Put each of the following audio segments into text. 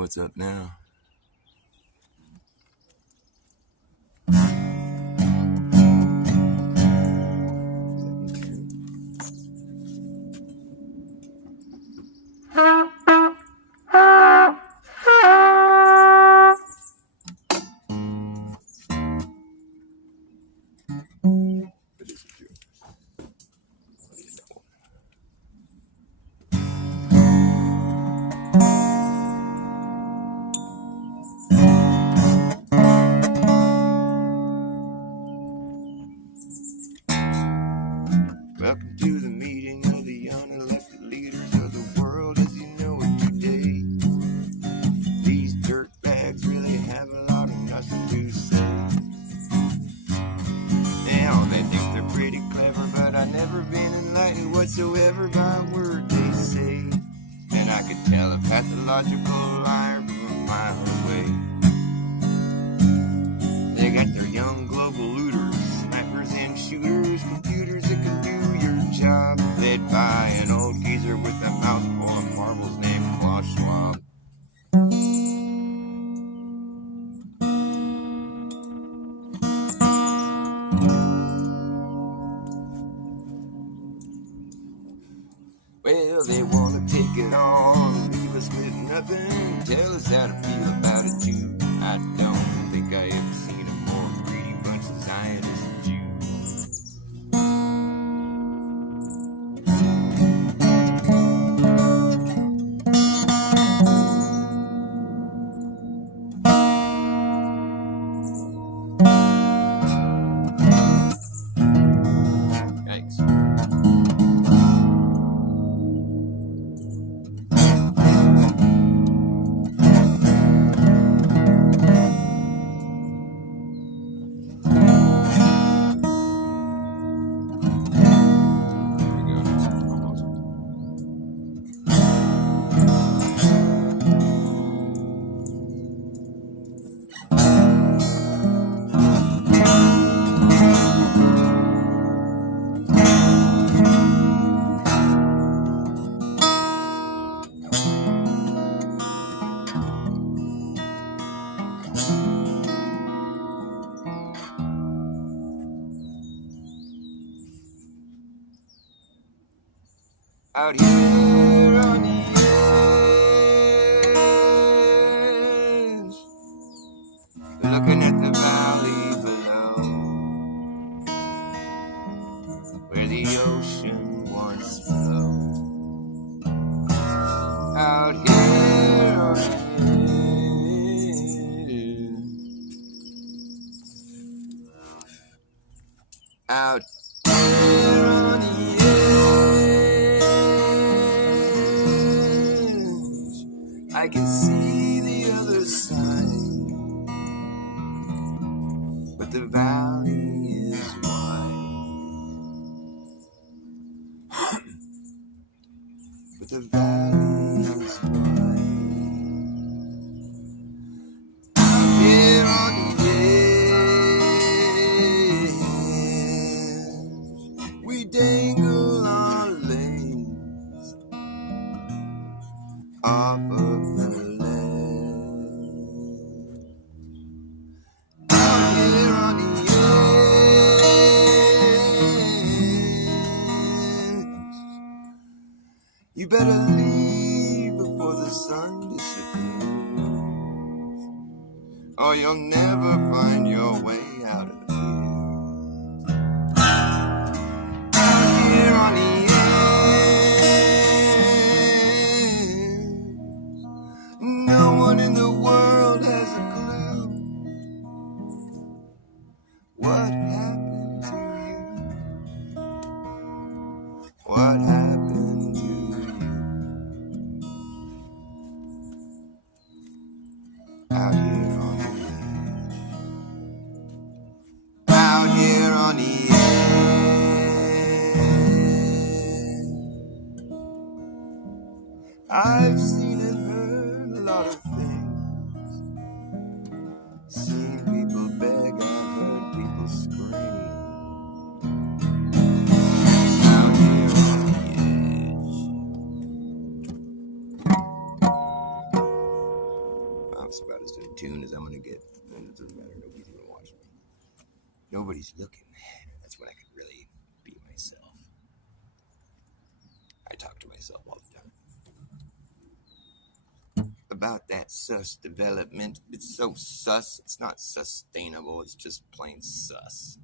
what's up now? Welcome to the meeting of the unelected leaders of the world as you know it today. These dirtbags really have a lot of nothing to say. Now they think they're pretty clever, but I've never been enlightened whatsoever by a word they say. And I could tell a pathological liar from a mile away. They got their young global looters, snipers and shooters, computers that can do your job, led by an old geezer with a mouth full of marbles named Klaus Schwab. Well, they want to take it all, leave us with nothing, tell us how to feel about it too. I don't think I ever seen a more greedy bunch of Zionists and Jews. Thanks. Out here on the edge, looking at the valley below, where the ocean once flowed. Out here on the edge, out here on the edge, I can see the other side, but the valley is wide. But the valley is wide. Out here on the edge, we dangle our legs off of the ledge. Out here on the edge, you better leave before the sun disappears, or you'll never find your way out of here. Out here on the edge, no one in the world has a clue what happened to you. What happened to you? Out here on the edge. Out here on the edge. I've seen and heard a lot of things. Seen people beg, I've heard people scream. Out here on the tune as I'm gonna get. And it doesn't matter. Nobody's even watching me. Nobody's looking. That's when I can really be myself. I talk to myself all the time about that sus development. It's so sus. It's not sustainable. It's just plain sus.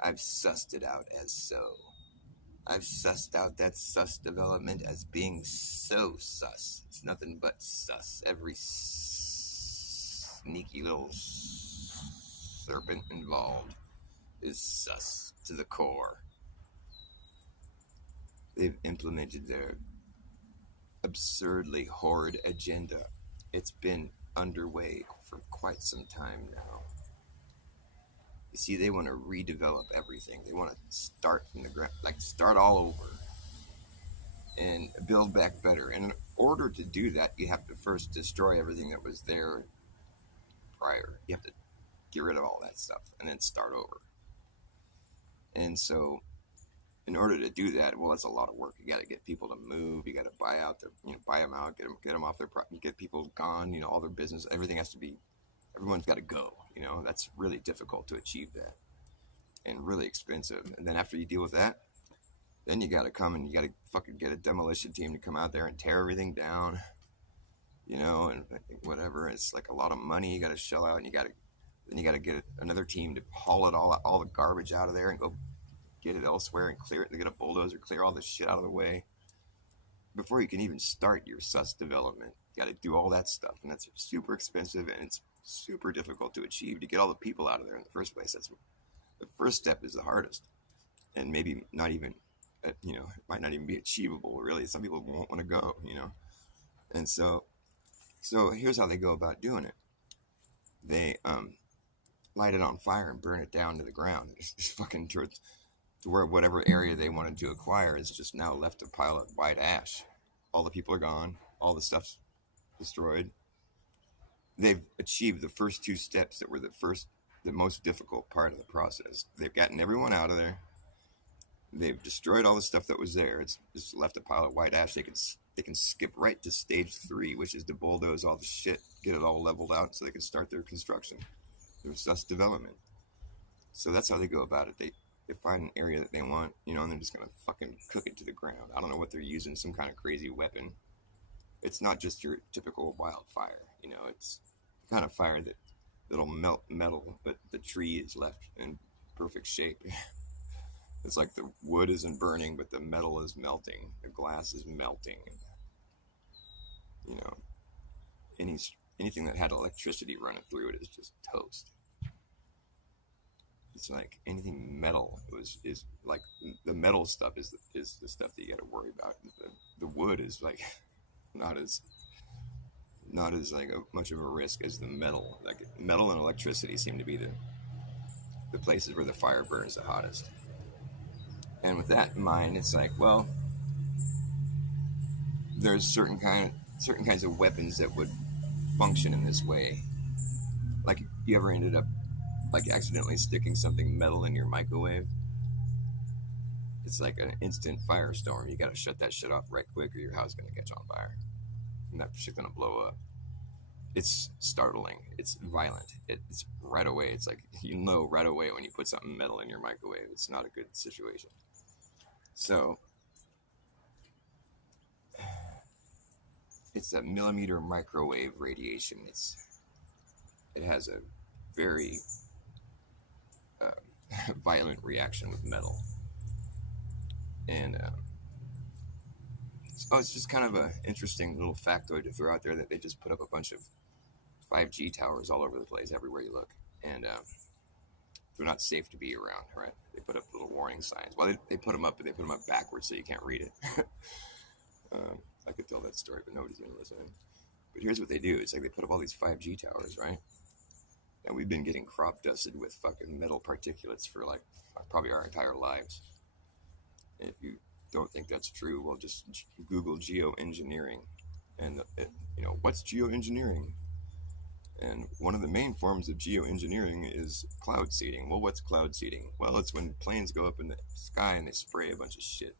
I've sussed it out as so. I've sussed out that sus development as being so sus. It's nothing but sus. Every sneaky little serpent involved is sus to the core. They've implemented their absurdly horrid agenda. It's been underway for quite some time now. You see, they want to redevelop everything. They want to start from the ground, like start all over and build back better. And in order to do that, you have to first destroy everything that was there prior. You have to get rid of all that stuff and then start over. And so, in order to do that, well, that's a lot of work. You got to get people to move. You got to buy out their, buy them out, get them off their property, get people gone. All their business, everything has to be. Everyone's got to go. That's really difficult to achieve that, and really expensive. And then after you deal with that, then you got to come and you got to fucking get a demolition team to come out there and tear everything down. And whatever. It's like a lot of money you got to shell out, and then you got to get another team to haul it all the garbage out of there and go get it elsewhere and clear it. And get a bulldozer, clear all this shit out of the way before you can even start your sus development. You got to do all that stuff, and that's super expensive, and it's super difficult to achieve to get all the people out of there in the first place. That's the first step is the hardest, and maybe not even, it might not even be achievable. Really, some people won't want to go, and so here's how they go about doing it. They light it on fire and burn it down to the ground. It's fucking to where whatever area they wanted to acquire is just now left a pile of white ash. All the people are gone. All the stuff's destroyed. They've achieved the first two steps that were the most difficult part of the process. They've gotten everyone out of there. They've destroyed all the stuff that was there. It's just left a pile of white ash. They can skip right to stage 3, which is to bulldoze all the shit, get it all leveled out so they can start their construction, their sus development. So that's how they go about it. They find an area that they want, and they're just going to fucking cook it to the ground. I don't know what they're using, some kind of crazy weapon. It's not just your typical wildfire, it's the kind of fire that'll melt metal, but the tree is left in perfect shape. It's like the wood isn't burning, but the metal is melting. The glass is melting. Anything that had electricity running through it is just toast. It's like anything metal is like the metal stuff is the stuff that you got to worry about. The wood is like not as like much of a risk as the metal. Like metal and electricity seem to be the places where the fire burns the hottest. And with that in mind, it's like, well, there's certain kinds of weapons that would function in this way. Like, you ever ended up like accidentally sticking something metal in your microwave? It's like an instant firestorm. You gotta shut that shit off right quick, or your house is gonna catch on fire, and that shit's gonna blow up. It's startling. It's violent. It's right away. It's like, right away when you put something metal in your microwave, it's not a good situation. So it's a millimeter microwave radiation. It has a very violent reaction with metal, and so it's just kind of an interesting little factoid to throw out there that they just put up a bunch of 5G towers all over the place, everywhere you look, and they're not safe to be around, right? They put up little warning signs. Well, they put them up, but they put them up backwards so you can't read it. I could tell that story, but nobody's going to listen. But here's what they do. It's like they put up all these 5G towers, right? And we've been getting crop dusted with fucking metal particulates for like probably our entire lives. And if you don't think that's true, well, just Google geoengineering. And, what's geoengineering? And one of the main forms of geoengineering is cloud seeding. Well, what's cloud seeding? Well, it's when planes go up in the sky and they spray a bunch of shit,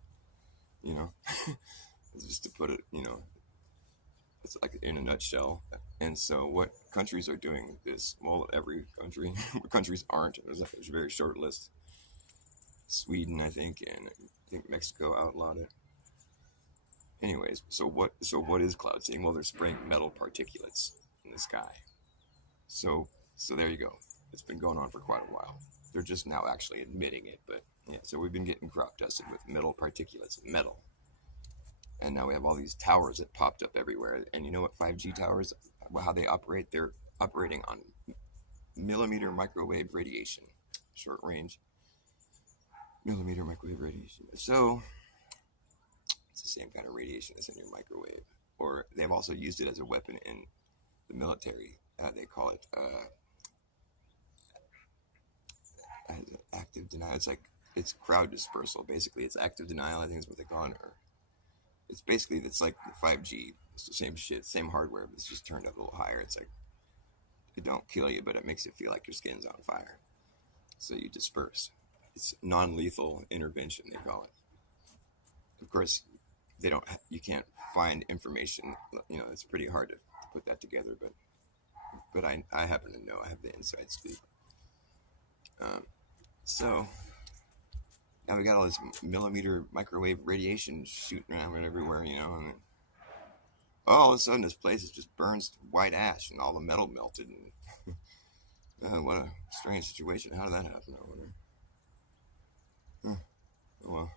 It's just to put it, It's like in a nutshell. And so, what countries are doing this? Well, every country. What countries aren't? There's a very short list. Sweden, I think, and I think Mexico outlawed it. Anyways, so what is cloud seeding? Well, they're spraying metal particulates in the sky. So there you go. It's been going on for quite a while. They're just now actually admitting it, but yeah. So we've been getting crop dusted with metal particulates, metal, and now we have all these towers that popped up everywhere. And you know what 5G towers? How they operate? They're operating on millimeter microwave radiation, short range millimeter microwave radiation. So it's the same kind of radiation as in your microwave. Or they've also used it as a weapon in the military. They call it active denial. It's crowd dispersal. Basically, it's active denial. I think is what they call it. Or it's like the 5G. It's the same shit, same hardware, but it's just turned up a little higher. It's like it don't kill you, but it makes it feel like your skin's on fire. So you disperse. It's non-lethal intervention, they call it. Of course, you can't find information. You know, it's pretty hard to put that together, but I happen to know. I have the inside scoop. So now we got all this millimeter microwave radiation shooting around everywhere, you know. And all of a sudden, this place just burns to white ash, and all the metal melted. And what a strange situation. How did that happen? I wonder. Oh, well.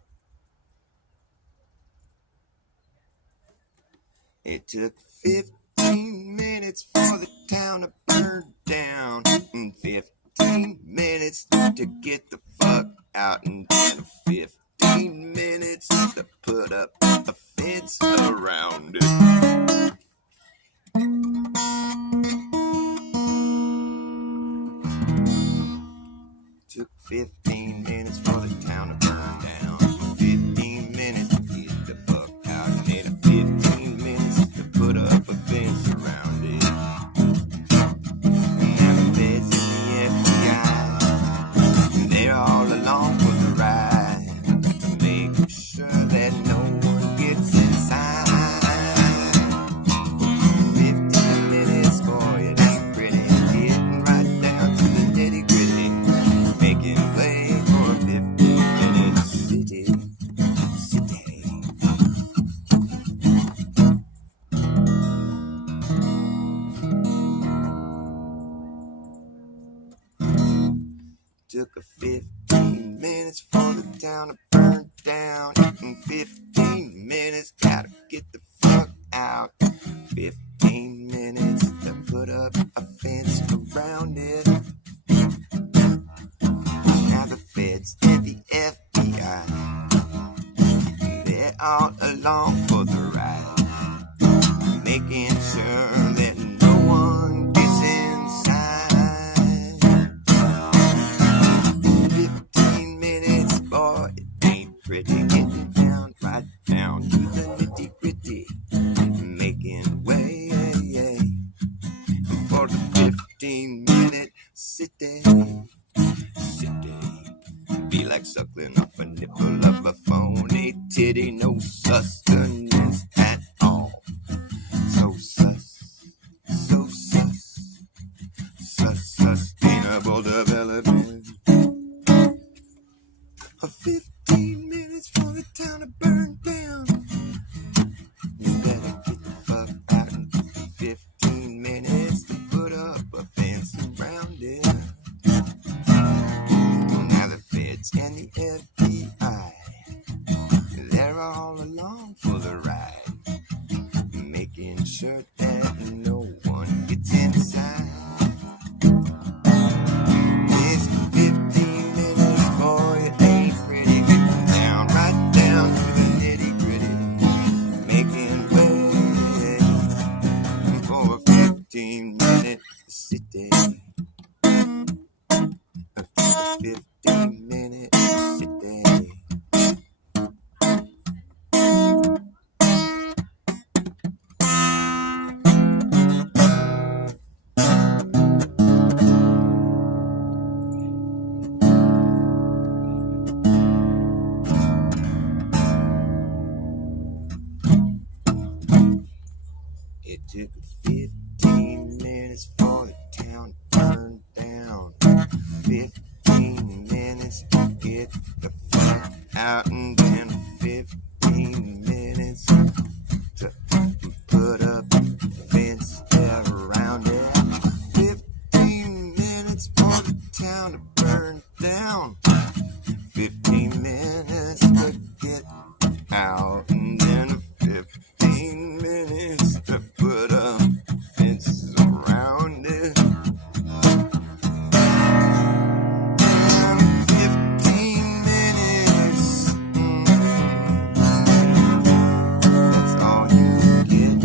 It took 15 minutes for the town to burn down, and 15 minutes to get the fuck out, and 15 minutes to put up a fence around it. Took 15 minutes for the town to burn down, 15 minutes to get the fuck out, and then 15 minutes to put up a fence around it. And now the feds and the FBI, they're all along for the ride, to make sure that no one gets inside. 15 minutes, boy, it ain't pretty, getting right down to the nitty gritty, making way for a 15-minute city. Took a 15 minutes for the town to burn down, and 15 minutes gotta get the fuck out. 15 minutes to put up a fence around it. Now the feds and the FBI, they're all along for the ride, making sure that no one gets inside. 15 minutes, boy, it ain't pretty, getting down, right down to the nitty gritty, making way for the 15-minute city. Be like suckling off a nipple of a phony titty, no sustenance at all. So sustainable development. A 15 minutes for the town to burn down. You better get the fuck out in 15 minutes to put up a fence around it. Now the feds and the FBI, they're all along for the ride, making sure that no one gets inside. This 15 minutes, boy, it ain't pretty, getting down, right down to the nitty gritty, making way for a 15-minute city. A 15-minute city. Took 15 minutes for the town to burn down. 15 minutes to get the fuck out, and then 15 minutes to put up a fence around it. 15 minutes for the town to burn down. 15 minutes to get out, and then 15 minutes to put up fences around it. And 15 minutes, that's all you get.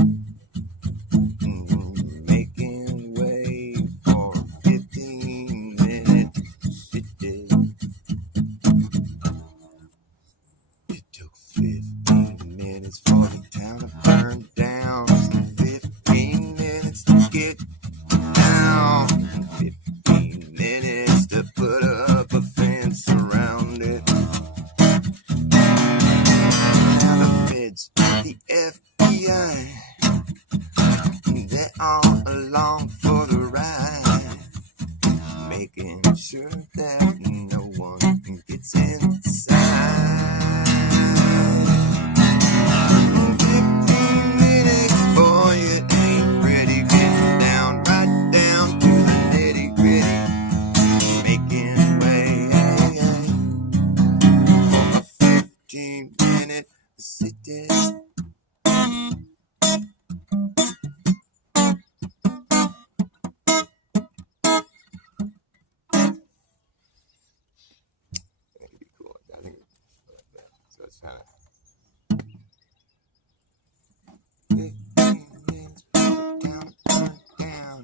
Making way for 15 minutes. It took 15 minutes for the town to burn down. 15 minutes to get down. 15 minutes to put up a fence around it. Now the feds, the FBI, they're all along for the ride, making sure that no one gets inside. 15 minutes, boy, it ain't pretty. Getting down, right down to the nitty gritty. Making way for a 15-minute city. That'd be cool. I think so. It's kind of 15 minutes for the town to burn down.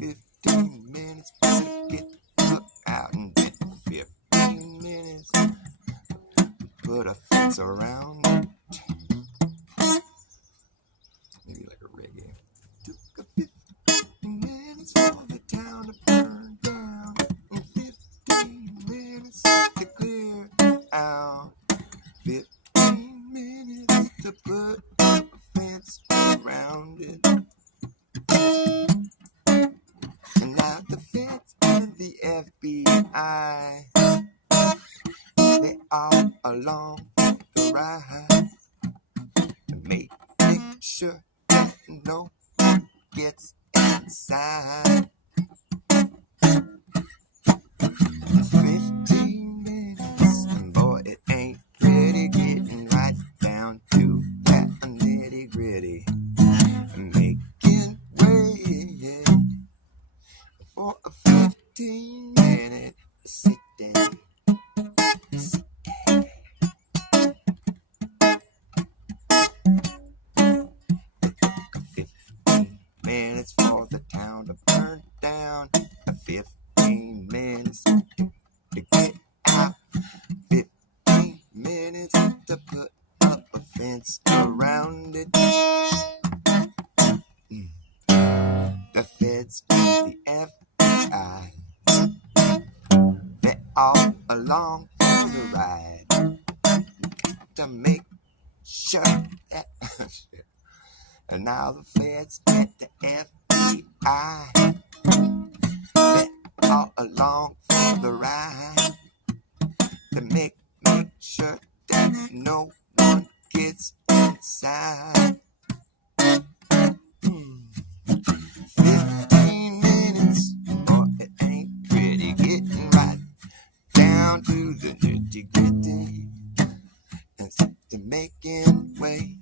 15 minutes to get the fuck out, and then 15 minutes put a fence around it. Maybe like a reggae. Took a 15 minutes for the town to burn down, and 15 minutes to clear out. 15 minutes to put up a fence around it. And now the feds and the FBI, they all along for the ride, make sure that no one gets inside. 15 minutes, and boy, it ain't pretty. Getting right down to that nitty gritty. Making way for a 15-minute city. 15 minutes for the town to burn down. 15 minutes to get out. 15 minutes to put up a fence around it. The feds and the FBI, they're all along for the ride, to make sure that and now the feds and the FBI, they're all along for the ride, to make sure that no one gets inside. 15 minutes, boy, it ain't pretty. Getting right down to the nitty gritty, and to making way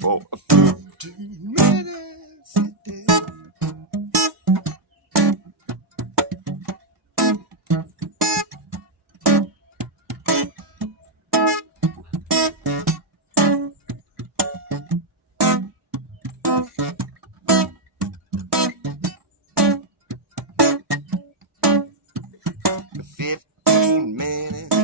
for a 15 minutes. 15 minutes.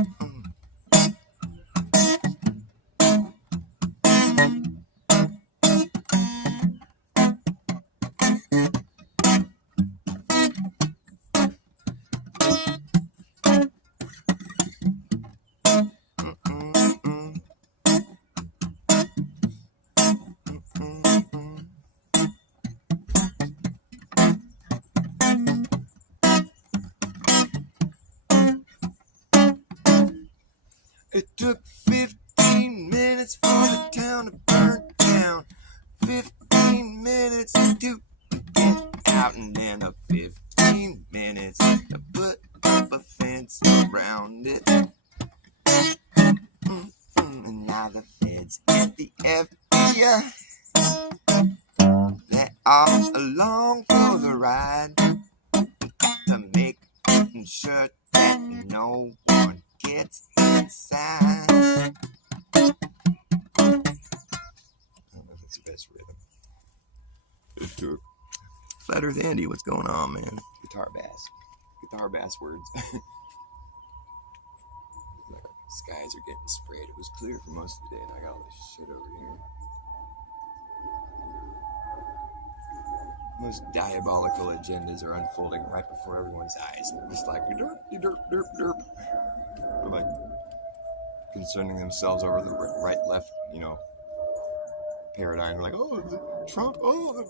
It took 15 minutes for the town to burn down. 15 minutes to get out, and then a 15 minutes to put up a fence around it. And now the feds and the FBI, they are along for the ride to make sure that no one gets inside. I don't know if it's the best rhythm. It took Flat Earth Andy, what's going on, man? Guitar bass words. Skies are getting sprayed. It was clear for most of the day, and I got all this shit over here. Most diabolical agendas are unfolding right before everyone's eyes. And they're just like, derp, derp, derp, derp. They're like concerning themselves over the right, left, paradigm. Like, oh, the Trump, oh, the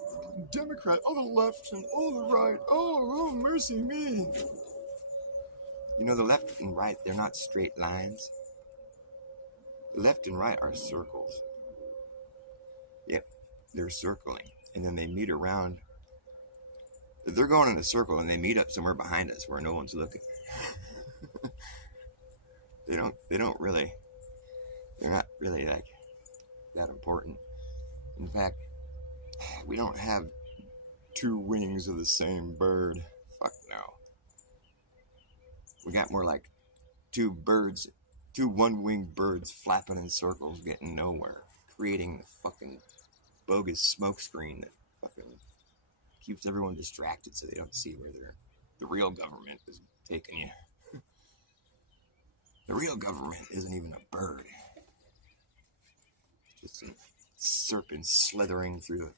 Democrat, oh, the left, and oh, the right, oh, mercy me. The left and right, they're not straight lines. The left and right are circles. Yep, they're circling. And then they meet around. They're going in a circle and they meet up somewhere behind us where no one's looking. They're not really like that important. In fact, we don't have two wings of the same bird. Fuck no. We got more like two one-winged birds flapping in circles, getting nowhere, creating a fucking bogus smoke screen that fucking keeps everyone distracted so they don't see where the real government is taking you. The real government isn't even a bird. It's just some serpent slithering through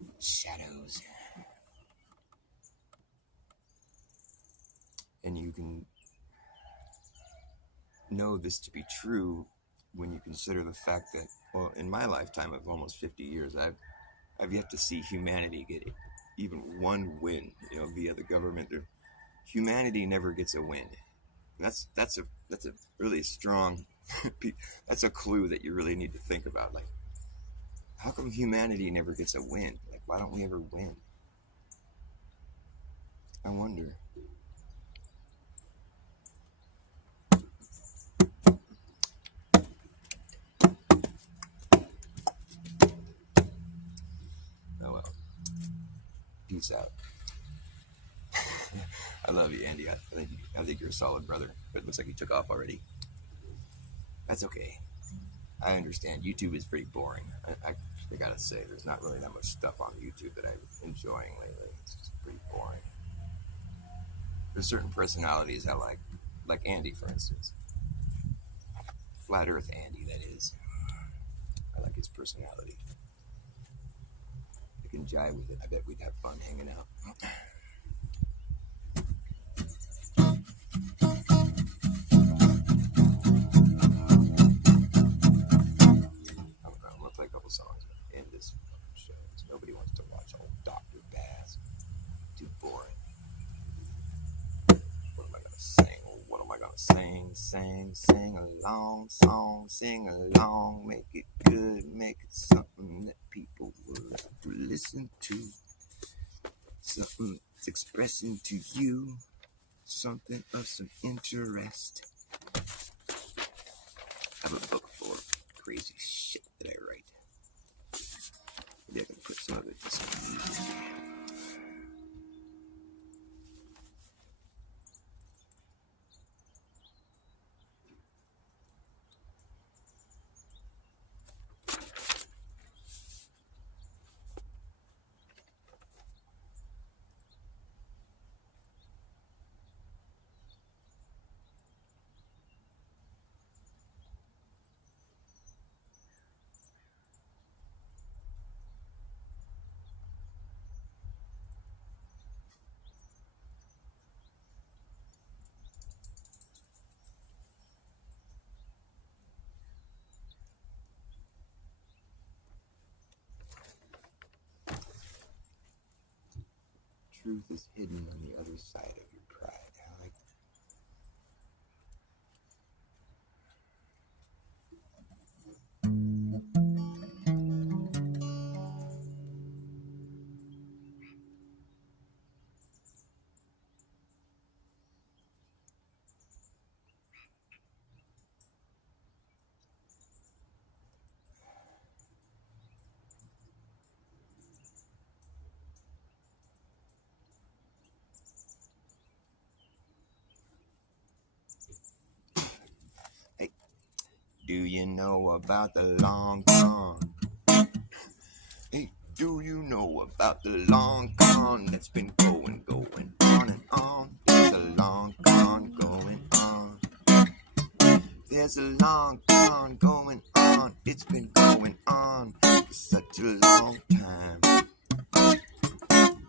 the shadows. And you can know this to be true when you consider the fact that, well, in my lifetime of almost 50 years, I've yet to see humanity get even one win, via the government. Humanity never gets a win. That's a really strong. That's a clue that you really need to think about. Like, how come humanity never gets a win? Like, why don't we ever win? I wonder. Oh well. Peace out. I love you, Andy. I think you're a solid brother, but it looks like you took off already. That's okay. I understand. YouTube is pretty boring. I gotta say, there's not really that much stuff on YouTube that I'm enjoying lately. It's just pretty boring. There's certain personalities I like Andy, for instance. Flat Earth Andy, that is. I like his personality. I can jive with it. I bet we'd have fun hanging out. I'm gonna play a couple songs and end this show because nobody wants to watch old Dr. Bass. Too boring. What am I gonna sing? What am I gonna sing? Sing along, song, sing along. Make it good, make it something that people will like to listen to. Something that's expressing to you something of some interest. I have a book full of crazy shit that I write. Maybe I can put some of it to some music. Truth is hidden on the other side of your pride. I like that. Do you know about the long con? Hey, do you know about the long con that's been going on and on? There's a long con going on. There's a long con going on. It's been going on for such a long time.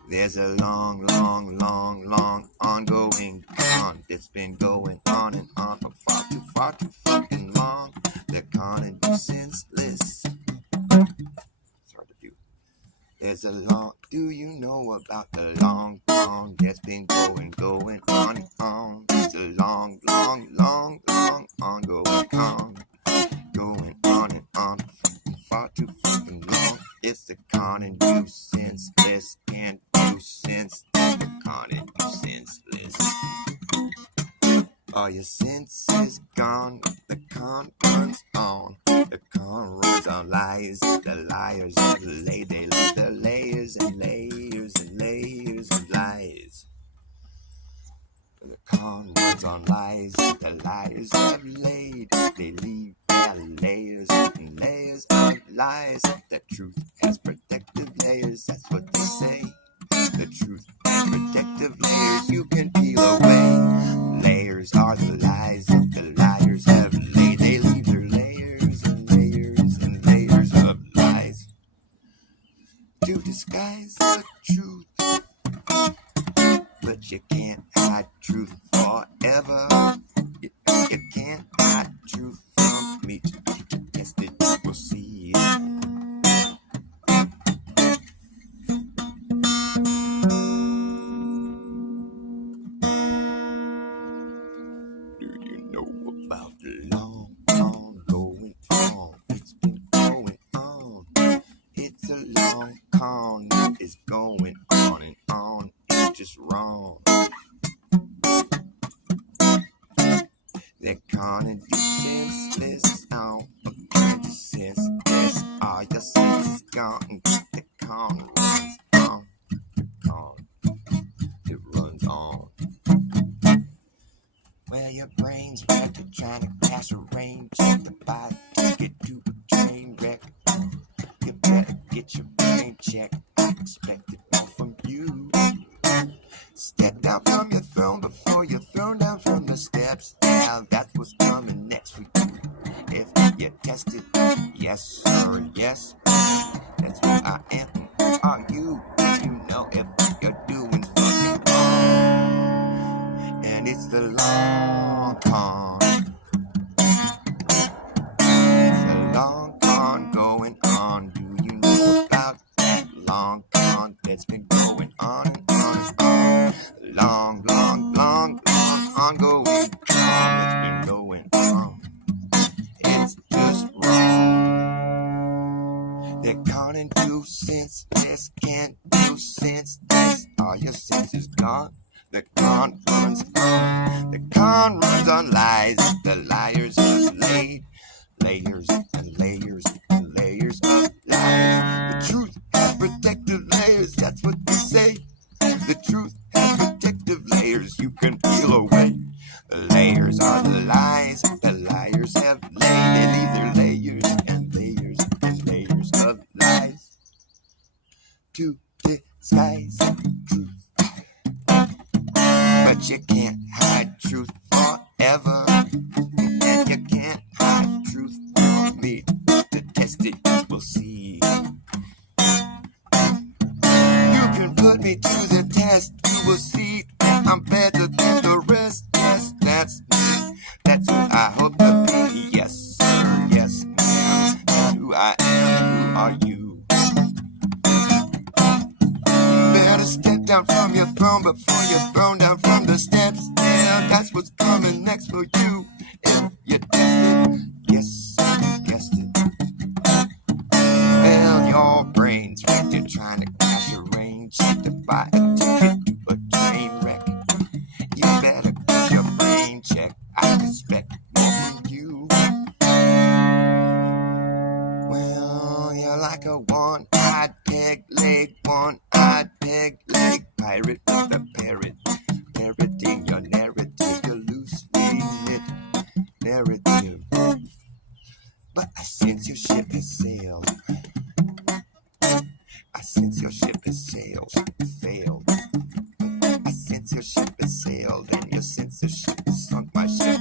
There's a long ongoing con that's been going on and on for far too fucking long. They're conning you senseless. It's hard to do. There's a long, do you know about the long con that's been going on and on? It's a long ongoing con, going on and on for far too fucking long. It's the conning you senseless, can't do sense. The conning you senseless. All your senses gone, the con runs on. The con runs on lies, the liars have laid, they leave their layers and layers and layers of lies. The con runs on lies, the liars have laid, they leave their layers and layers of lies. The truth has protective layers, that's what they say. The truth has protective layers you can peel away. Layers are the lies that the liars have laid. They leave their layers and layers and layers of lies to disguise the truth. But you can't hide truth forever. You can't hide truth from me. To test it, you will see it. Do you know about the long con going on? It's been going on. It's a long con that is going on and on. It's just wrong. They're conning you senseless. Oh, can't you sense this? All your senses gone. The con runs on. Con, it runs on. Well, your brain's wrapped, you're trying to cash a range. Check the buy ticket to a train wreck. You better get your brain checked. I expected more from you. Step down from your throne before you're thrown down from the steps. Now that's what's coming next for you. If you test it, yes sir, yes. That's who I am. Who are you? You know if you're doing fucking wrong. And it's the long con. It's a long con going on. Do you know about that long con that's been going on and on and on? Long ongoing con that's been going on. It's just wrong. They're conning you senseless, can't do sense. This all your senses gone. The con runs on. The con runs on lies. The liars have laid layers and layers and layers of lies. The truth has protective layers. That's what they say. The truth has protective layers you can peel away. The layers are the lies. The liars have laid. They leave their layers and layers and layers of lies to disguise truth. But you can't hide truth forever. And you can't hide truth from me. To test it, you will see. You can put me to the test. You will see that I'm better than the rest. Yes, that's me. That's who I hope to be. Yes, sir. Yes, ma'am. That's who I am. Who are you? Better step down from your throne before you're thrown down from the steps. Yeah, that's what's coming next for you. If you test it, yes, sir, guessed it. Well, your brain's wrecked. You're trying to cash a range to buy a ticket to a train wreck. You better get your brain checked. I expect more from you. Well, you're like a one-eyed peg leg, one-eyed peg leg pirate with a parrot. Parroting your narrative, your loosely knit narrative. but I sense your ship has sailed. I sense your ship has sailed, failed. I sense your ship has sailed, and your sense of ship has sunk my ship.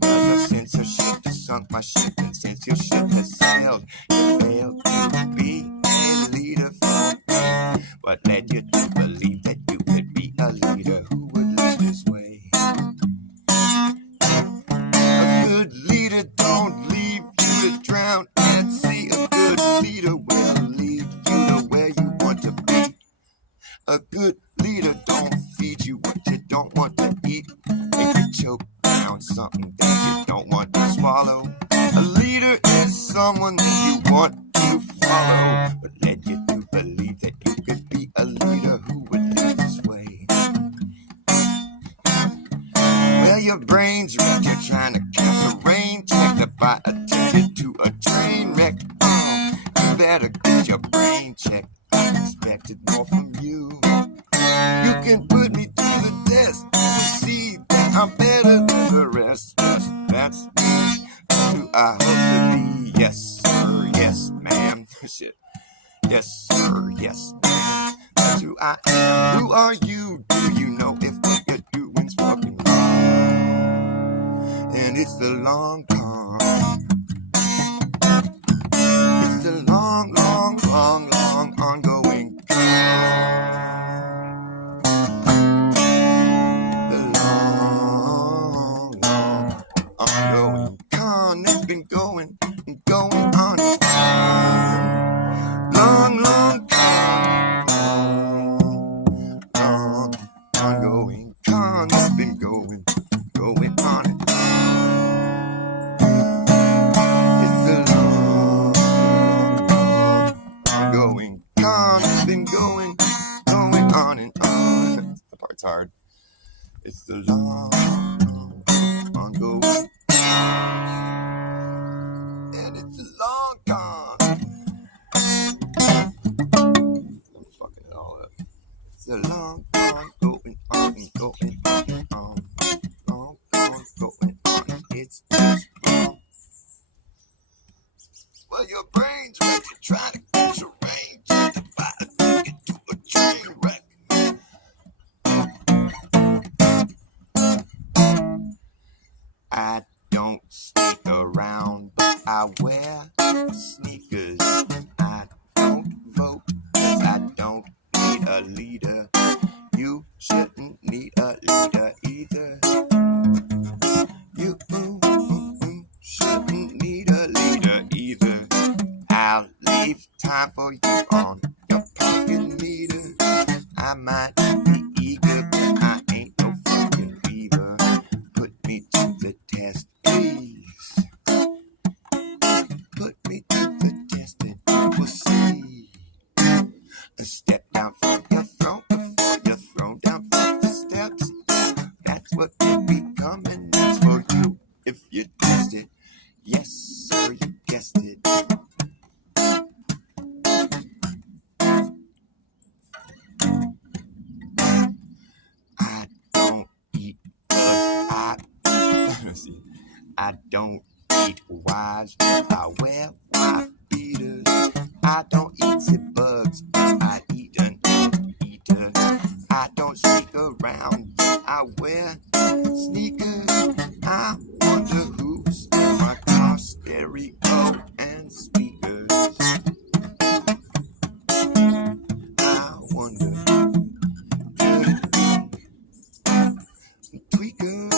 Well, your sense of ship has sunk my ship, and since your ship has sailed, you failed to be a leader for me. What led you to believe that you could be a leader who would lead this way? A good leader don't leave you to drown at sea. A good leader will lead you to where you want to be. A good leader don't feed you what you don't want to eat. Make you choke down something that you don't want to swallow. A leader is someone that you want to follow, but led you to believe that you could be a leader who would lead this way. Well, your brain's wrecked. You're trying to catch a rain check to buy a ticket to a train wreck. Oh, you better get your brain checked. I expected more from you. You can put me to the test and see that I'm better than the rest. Yes, that's me. That's who I hope to be. Yes, sir. Yes, ma'am. Shit. Yes, sir. Yes, ma'am. That's who I am. Who are you? Do you know if what you're doing's fucking wrong? And it's the long con. It's the long, long, long, long ongoing con. The long, long ongoing con that's been going and going on and on. Long, long con. Long, ongoing con that's been going on and on. It's the long, ongoing con that's been going on and on. The part's hard. It's the long, ongoing, and it's a long con. I'm fucking it all up. It's a long con going on and going on and on. Long con going on and it's just wrong. Well, your brain's ready to try to catch a rain just to buy a ticket to a train wreck. I don't sneak around, but I wear sneakers. I don't vote, 'cause I don't need a leader. You shouldn't need a leader either. You shouldn't need a leader either. I'll leave time for you on your pocket meter. I might be eager, but I ain't no fucking beaver. Put me to the test, please. Put me to the test and you will see. Step down from your throne before you're thrown down from the steps. Yeah, that's what will be coming next for you if you test it. Yes, sir, you guessed it. I don't eat bugs. I don't eat wives, but I wear wife beaters. I don't eat bugs, but I eat an eater. I don't sneak around, I wear sneakers. I wonder who's in my car stereo and speakers. I wonder, could it be tweakers?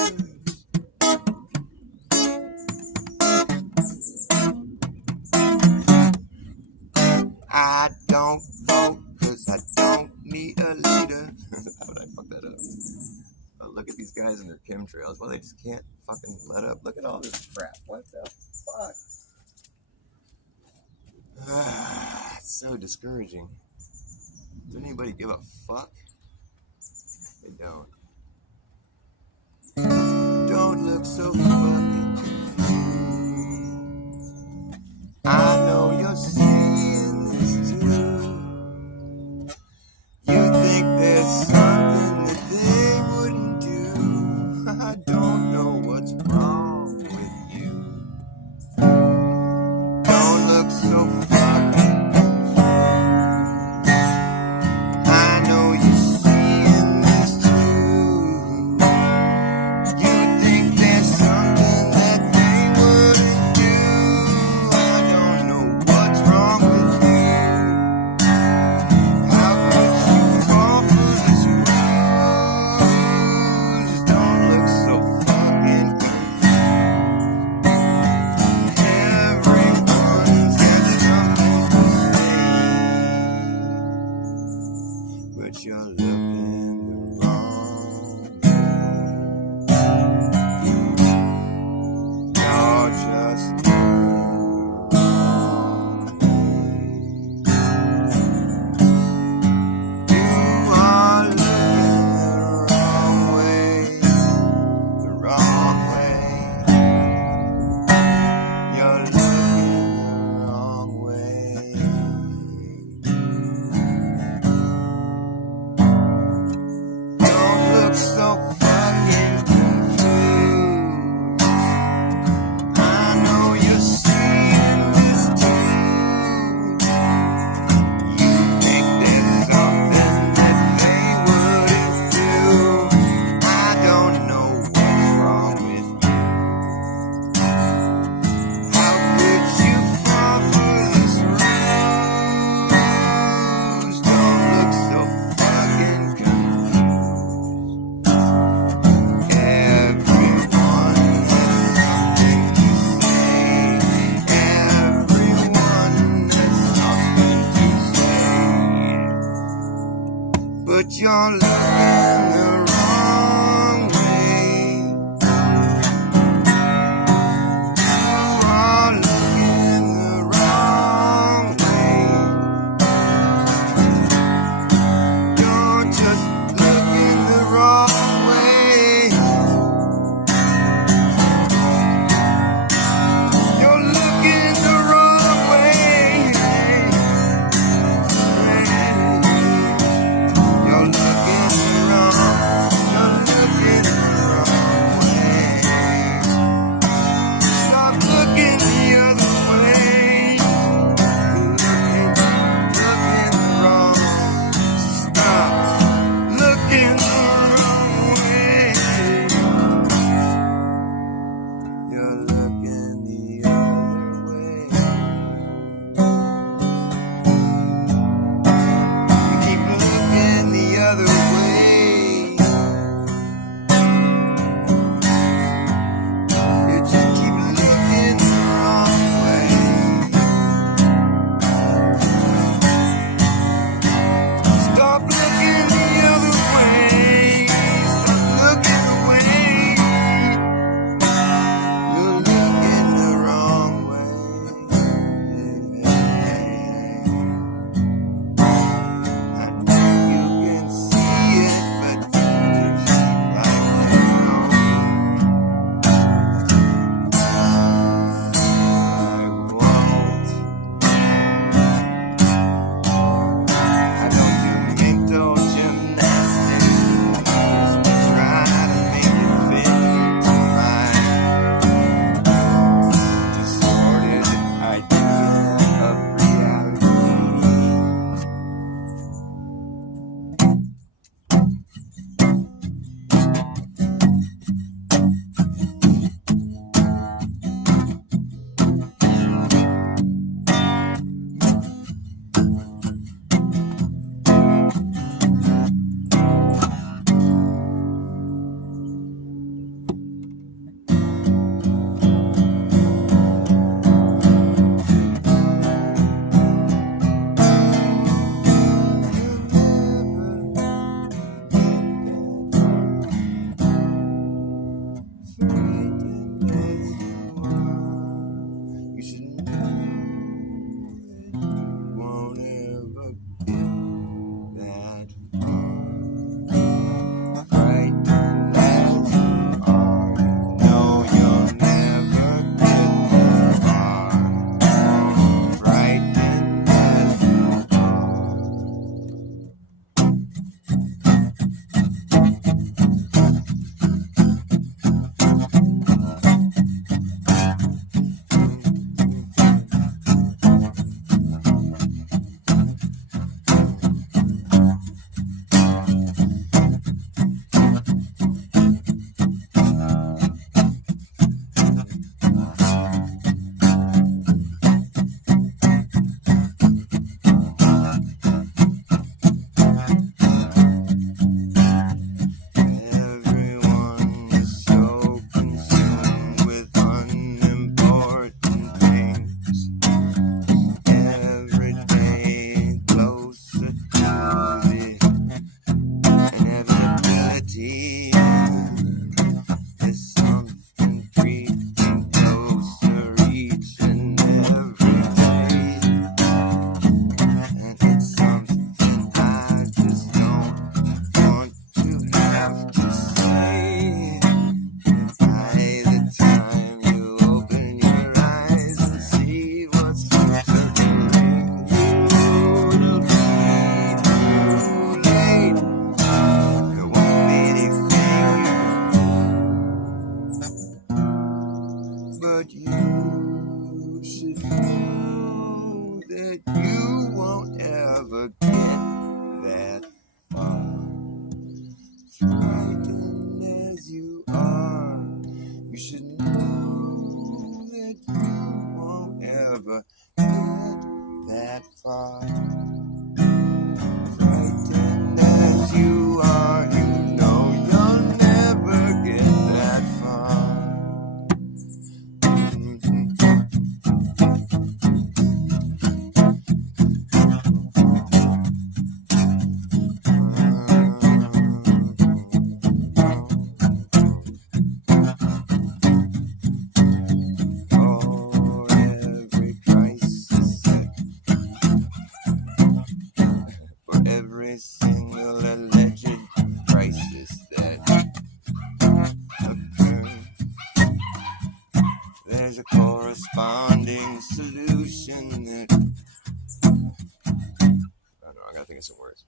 I don't vote 'cause I don't need a leader. How would I fuck that up? Oh, look at these guys in their chemtrails. Well, they just can't fucking let up. Look at all this crap. What the fuck? It's so discouraging. Does anybody give a fuck? They don't. Don't look so fucking confused. I know you're seeing this too. You think there's something that they wouldn't do. I don't know what's wrong. so fucking confused. I know you're seeing this too. You think there's something that they wouldn't do. I don't know what's wrong with you. How could you fall for this ruse? Don't look so fucking confused. Everyone has something to say. Everyone has something to say. But you're looking the wrong way. You are looking the wrong way. You're just looking the wrong way. You're looking the wrong way. You're looking the wrong. You're looking the wrong way. Stop looking the other way. Looking the wrong. Stop looking the wrong way. You're looking the other way. You keep looking the other way. You just keep looking the wrong way. Stop looking the other way. Stop looking away. You're looking the wrong way. I know you can see it, but you just keep like I don't do mental gymnastics. Just try to make it fit into my distorted idea of reality. Frightened as you are, you should know that you won't ever get that far. Frightened as you are, you know you'll never get that far. Frightened as you Everyone is so consumed with unimportant things. Every day closer to the inevitability. There's something creeping closer each and every day. And it's something I just don't want to have to say. By the time you open your eyes and see what's circling you, it'll be too late. There won't be any Frightened as you are, you should know that you won't ever get that far. Frightened as you are, you know you'll never get that far. Every single alleged crisis that occurs, there's a corresponding solution that... I don't know, I gotta think of some words.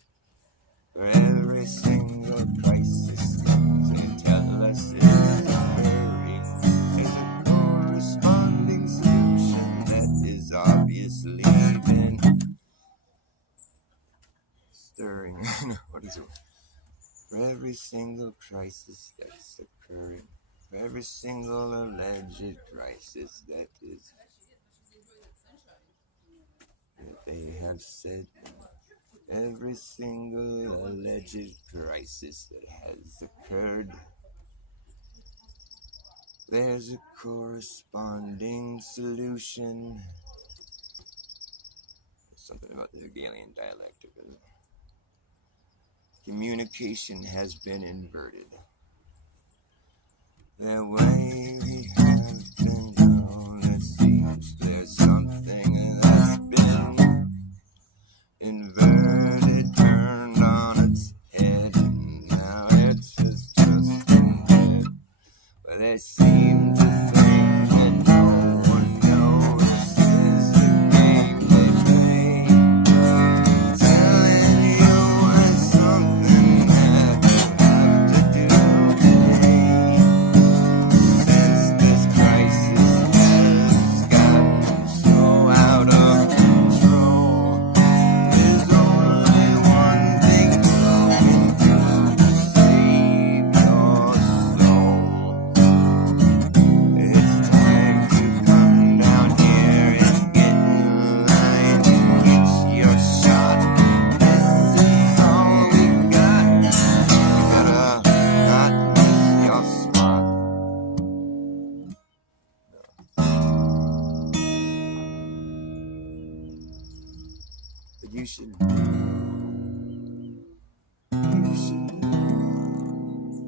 For every single crisis that tell us is occurring, there's a corresponding solution that is obviously been stirring. What is it? For every single crisis that's occurring, for every single alleged crisis that they have said, every single alleged crisis that has occurred, there's a corresponding solution. Something about the Hegelian dialectic. Communication has been inverted. The way we have been known, it seems there's something that's been inverted, turned on its head, and now it's just been dead. But they seem to think that no one notices the game they play, telling you it's something that you have to do today. Since this crisis has gotten so out of control, there's only one thing you can do to save your soul. It's time to come down here and get in line and get your shot. This is all we got. You better not miss your spot. But you should know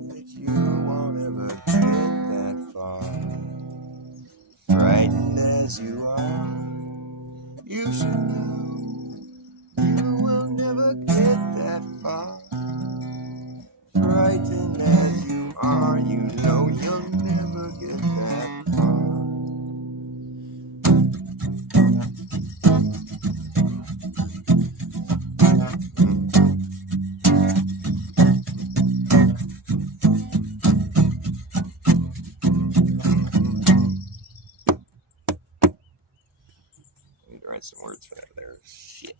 that you won't ever get that far. Frightened as you are, you should know you will never get that far. Frightened as you are, you know you'll never get that far. I need to write some words for that there. Shit.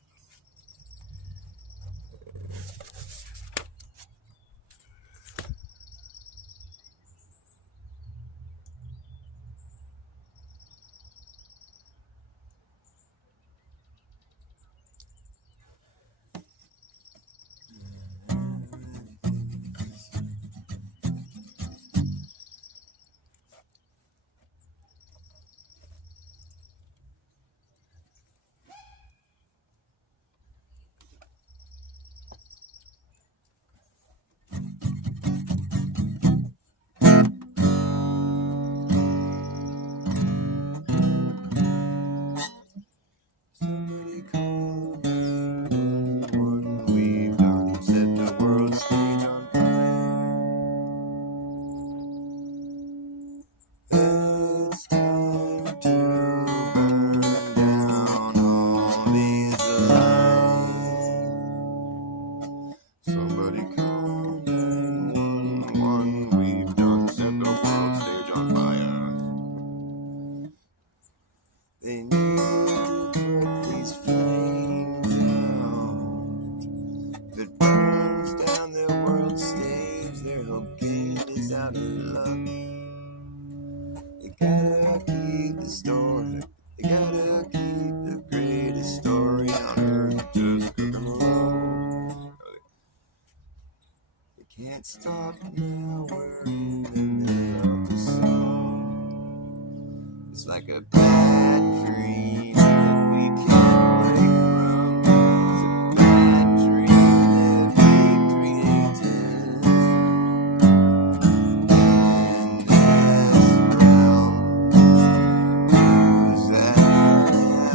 again is out of luck. They gotta keep the story. They gotta keep the greatest story on earth just cooking along. They can't stop now, we're in the middle of the song. It's like a bad dream that we can't wake from. It's a bad dream that we created. And this realm, who's that realm?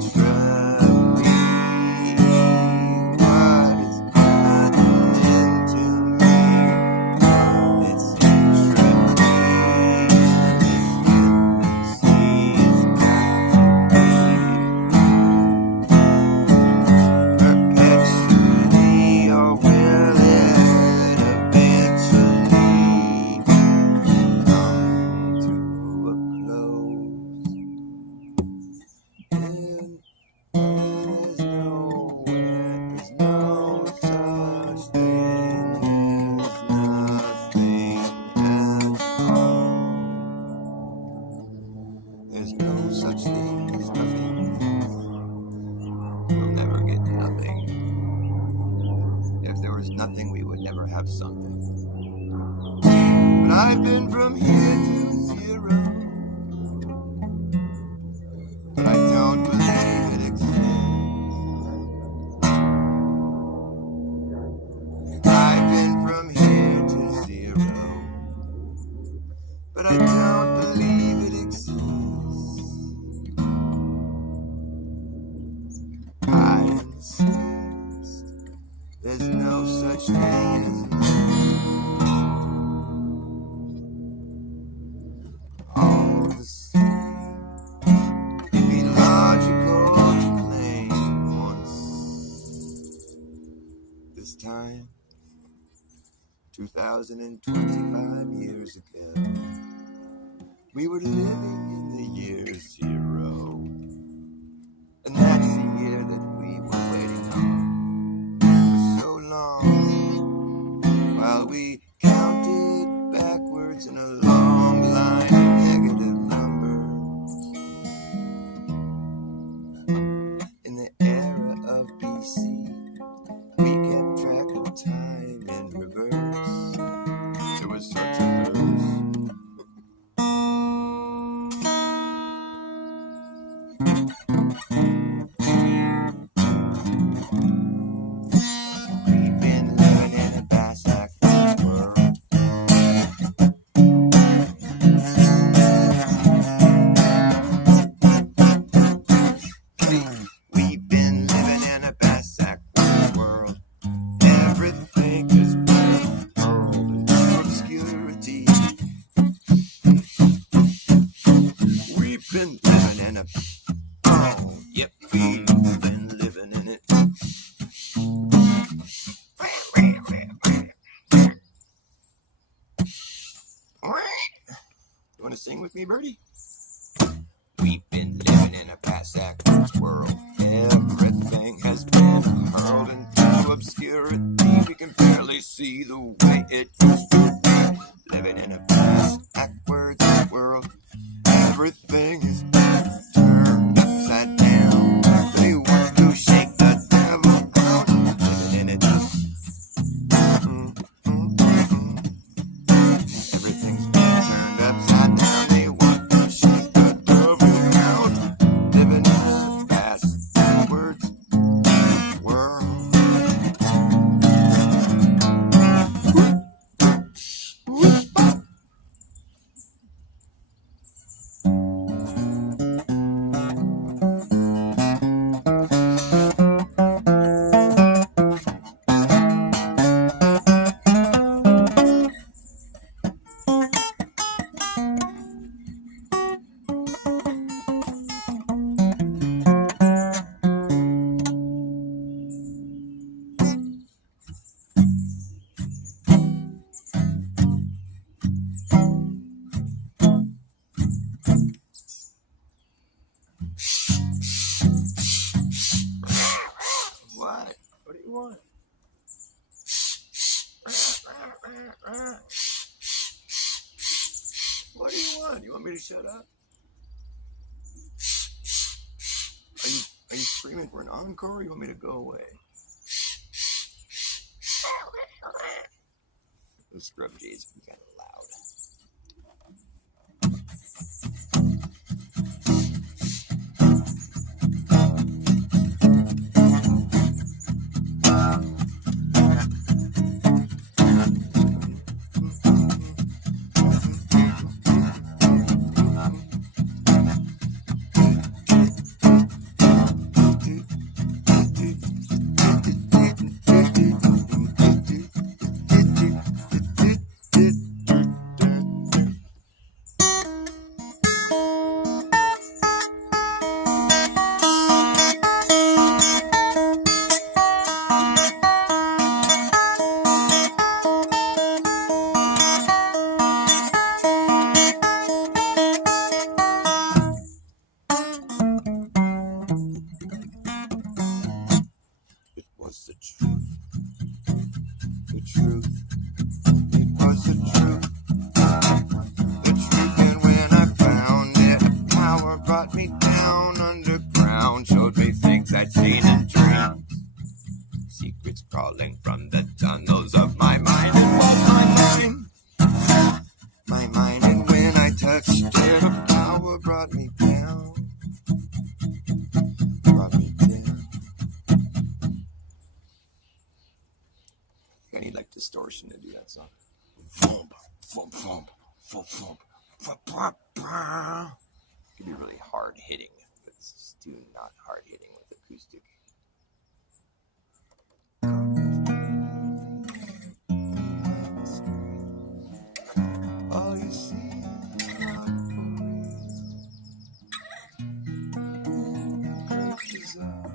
Entropy, what is happening to me? It's entropy, this infancy's perpetuity, or will it eventually come to a close? There's no such thing as nothing at all. There's no such thing as nothing. We'll never get nothing. If there was nothing, we would never have something. But I've been from here to zero, but I don't believe it exists. I've been from here to zero, but I don't believe it exists. I insist there's no such thing as all the same. It'd be logical to claim once. This time, 2025 years ago, we were living in the year zero. And that's the year that we were waiting on for so long, while we counted backwards in a long line of negative numbers. In the era of BC, we kept track of time in reverse. There was such a verse. We've been living in a backwards world. We've been living in a backwards world. Everything has been hurled into obscurity. We've been living in a yep, we've been living in it. You want to sing with me, Birdie? We've been living in a backwards world. Everything has been hurled into obscurity. We can barely see the way it used to be. Living in a backwards world. Everything has been turned upside down. They want to shake the devil out. Living in it. Everything's been turned upside down. They want to shake the devil out. Living in a backwards world. What? What do you want? What do you want? You want me to shut up? Are you screaming for an encore, or you want me to go away? Those scrub J's are kind of loud. The truth, it was the truth, and when I found it, power brought me down underground, showed me things I'd seen in dreams, secrets crawling from the tunnels of my mind. It was my mind, and when I touched it, power brought me down, I need like distortion to do that song. It could be really hard hitting, but it's too not hard hitting with acoustic. All you see is not for real. Break is up.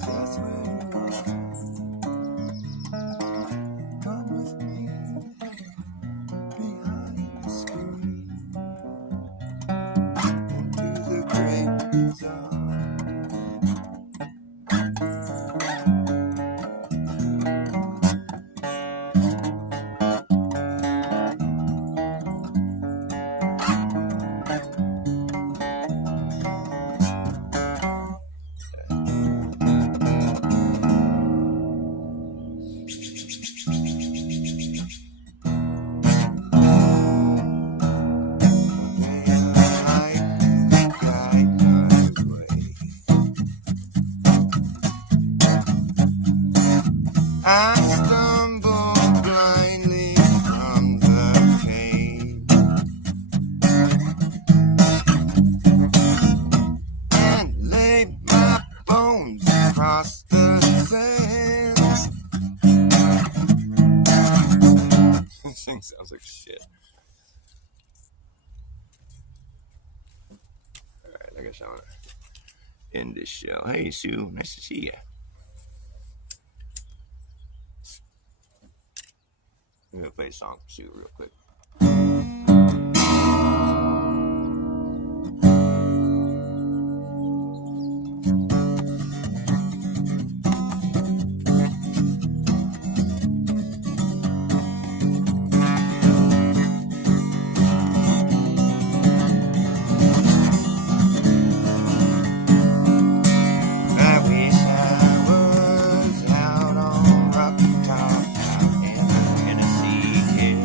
That's where you are. Come with me behind the screen into the great zone. I stumble blindly from the pain and lay my bones across the sand. This thing sounds like shit. Alright, I guess I want to end this show. Hey, Sue, nice to see you. I'm going to play a song for Sue real quick. I wish I was out on Rocky Top in Tennessee, yeah.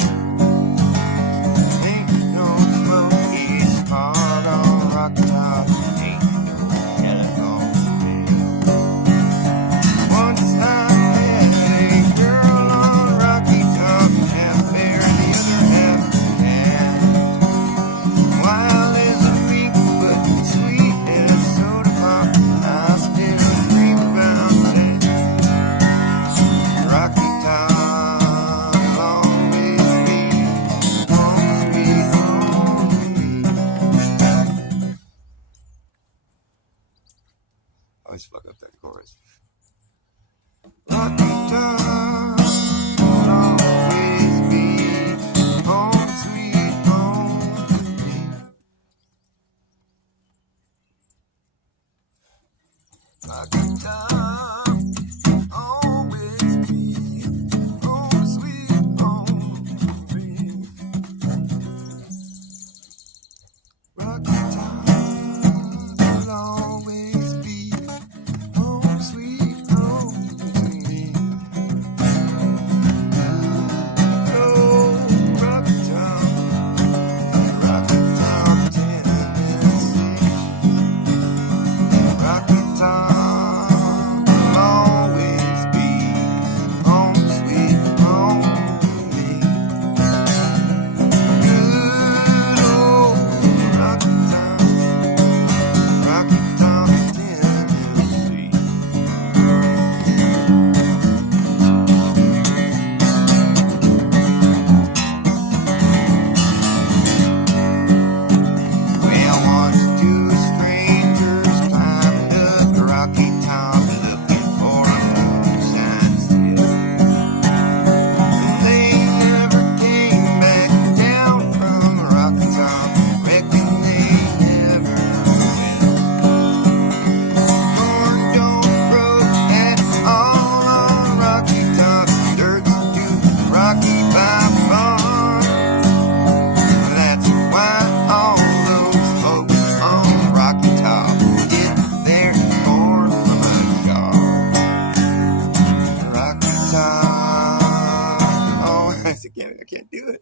can't do it.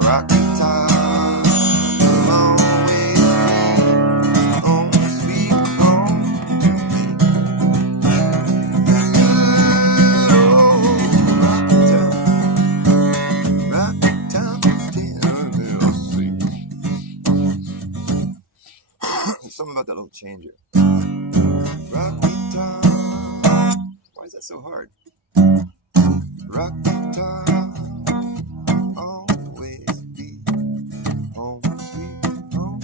Rock guitar will always be home, sweet home to me. Good old rock guitar, little sweet. Something about that little changer. Rock guitar, why is that so hard? Rock guitar, always be home, sweet home.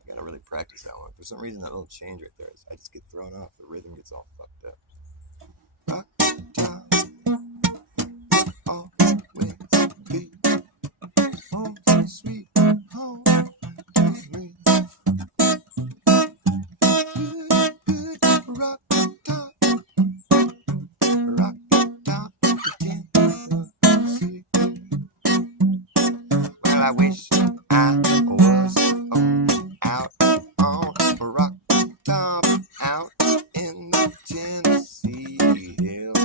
I gotta really practice that one. For some reason, that little change right there, I just get thrown off. The rhythm gets all fucked up. Rock guitar, always be home, sweet home to me. Good rock guitar, rock guitar, see. Well, I wish I was out on a rock top out in the Tennessee hills.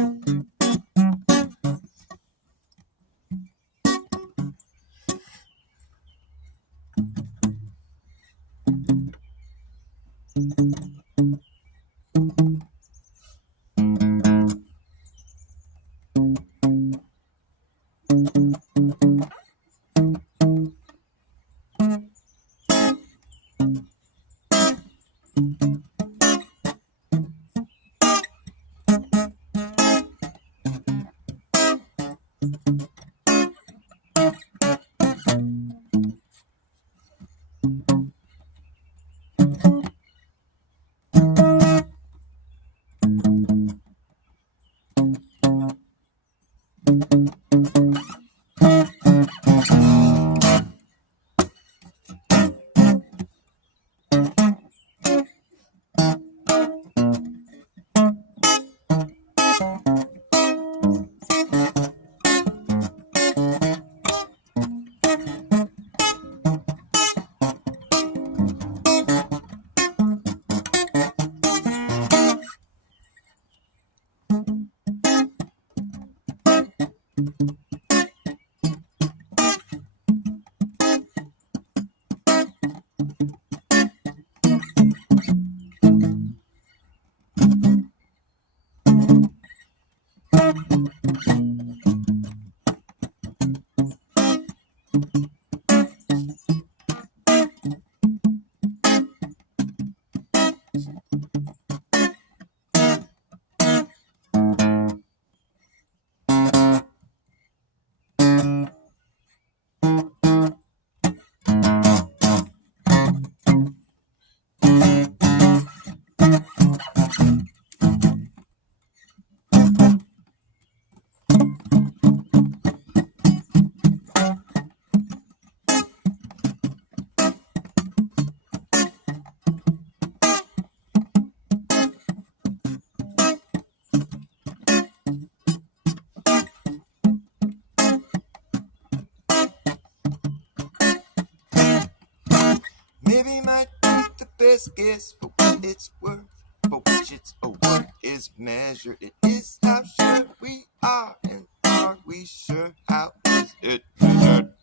Maybe might be the best guess for what it's worth, for which its award is measured. It is how sure we are, and are we sure how is it measured?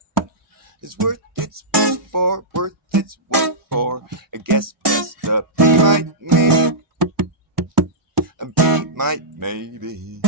It's worth its worth for, worth its worth for. I guess best to be right, maybe, and be might maybe.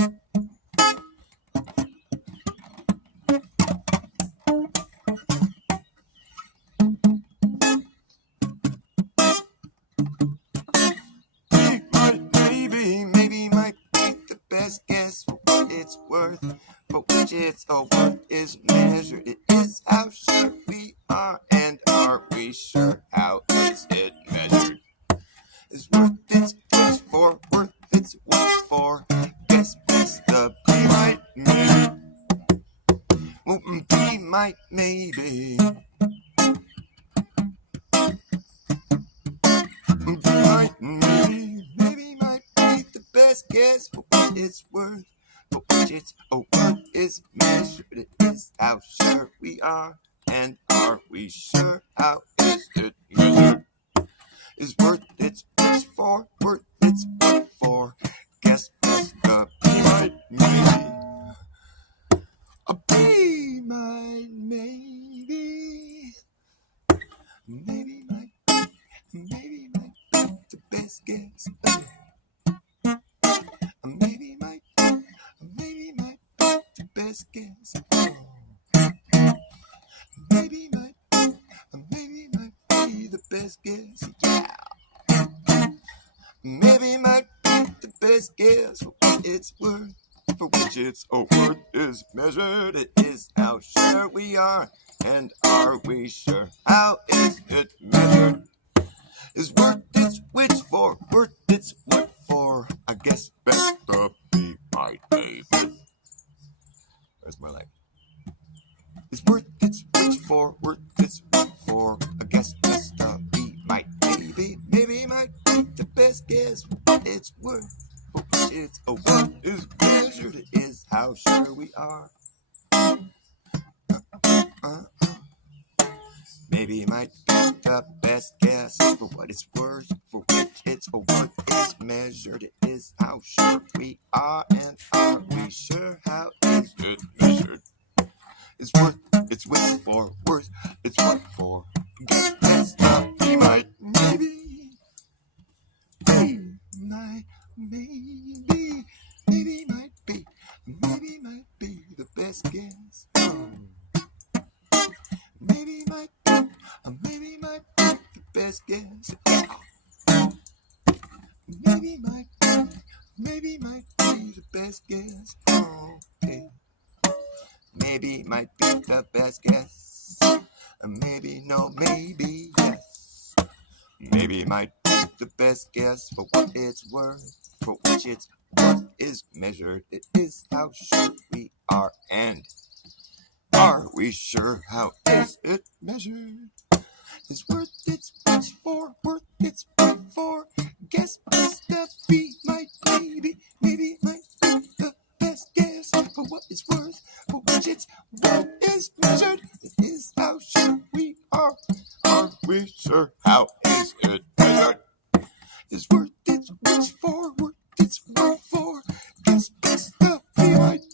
Guess for what it's worth, but which its worth is measured. It is how sure we are, and are we sure how is it measured? Is worth its worth for, worth its worth for. Guess best to be right, maybe. Won't be might maybe. Be might maybe. Maybe might be the best guess for what it's worth, for which its worth is measured. It is how sure we are, and are we sure how is it measured? Is worth its worth for, worth its worth for. Guess best to be right, maybe. best guess. Maybe might be the best guess. Yeah. Maybe might be the best guess for what it's worth. For which its worth is measured. It is how sure we are. And are we sure? How is it measured? Is worth its which for? Worth its what for? I guess best to be my baby. Where's my life? Is worth its which for? Worth its what for? I guess best to be my baby. Maybe might be the best guess for what it's worth. For which its worth is measured. It is how sure we are. Maybe might be the best guess for what it's worth, for which its worth is measured. It is how sure we are, and are we sure? How is it measured? It's worth, it's which for, worth, it's what for. Guess that's not be might, maybe, might, maybe might be the best guess. Maybe might be the best guess. Maybe might be the best guess. Okay. Maybe might be the best guess. Maybe no, maybe yes. Maybe might be the best guess for what it's worth, for which its worth is measured. It is how sure we are, and are we sure? How is it measured? Is worth its which for, worth its what for? Guess best to be might, maybe might be the best guess for what it's worth, for which its worth is measured. It is how sure we are. Are we sure? How is it measured? Is worth its which for, worth its what for? Guess best to be might,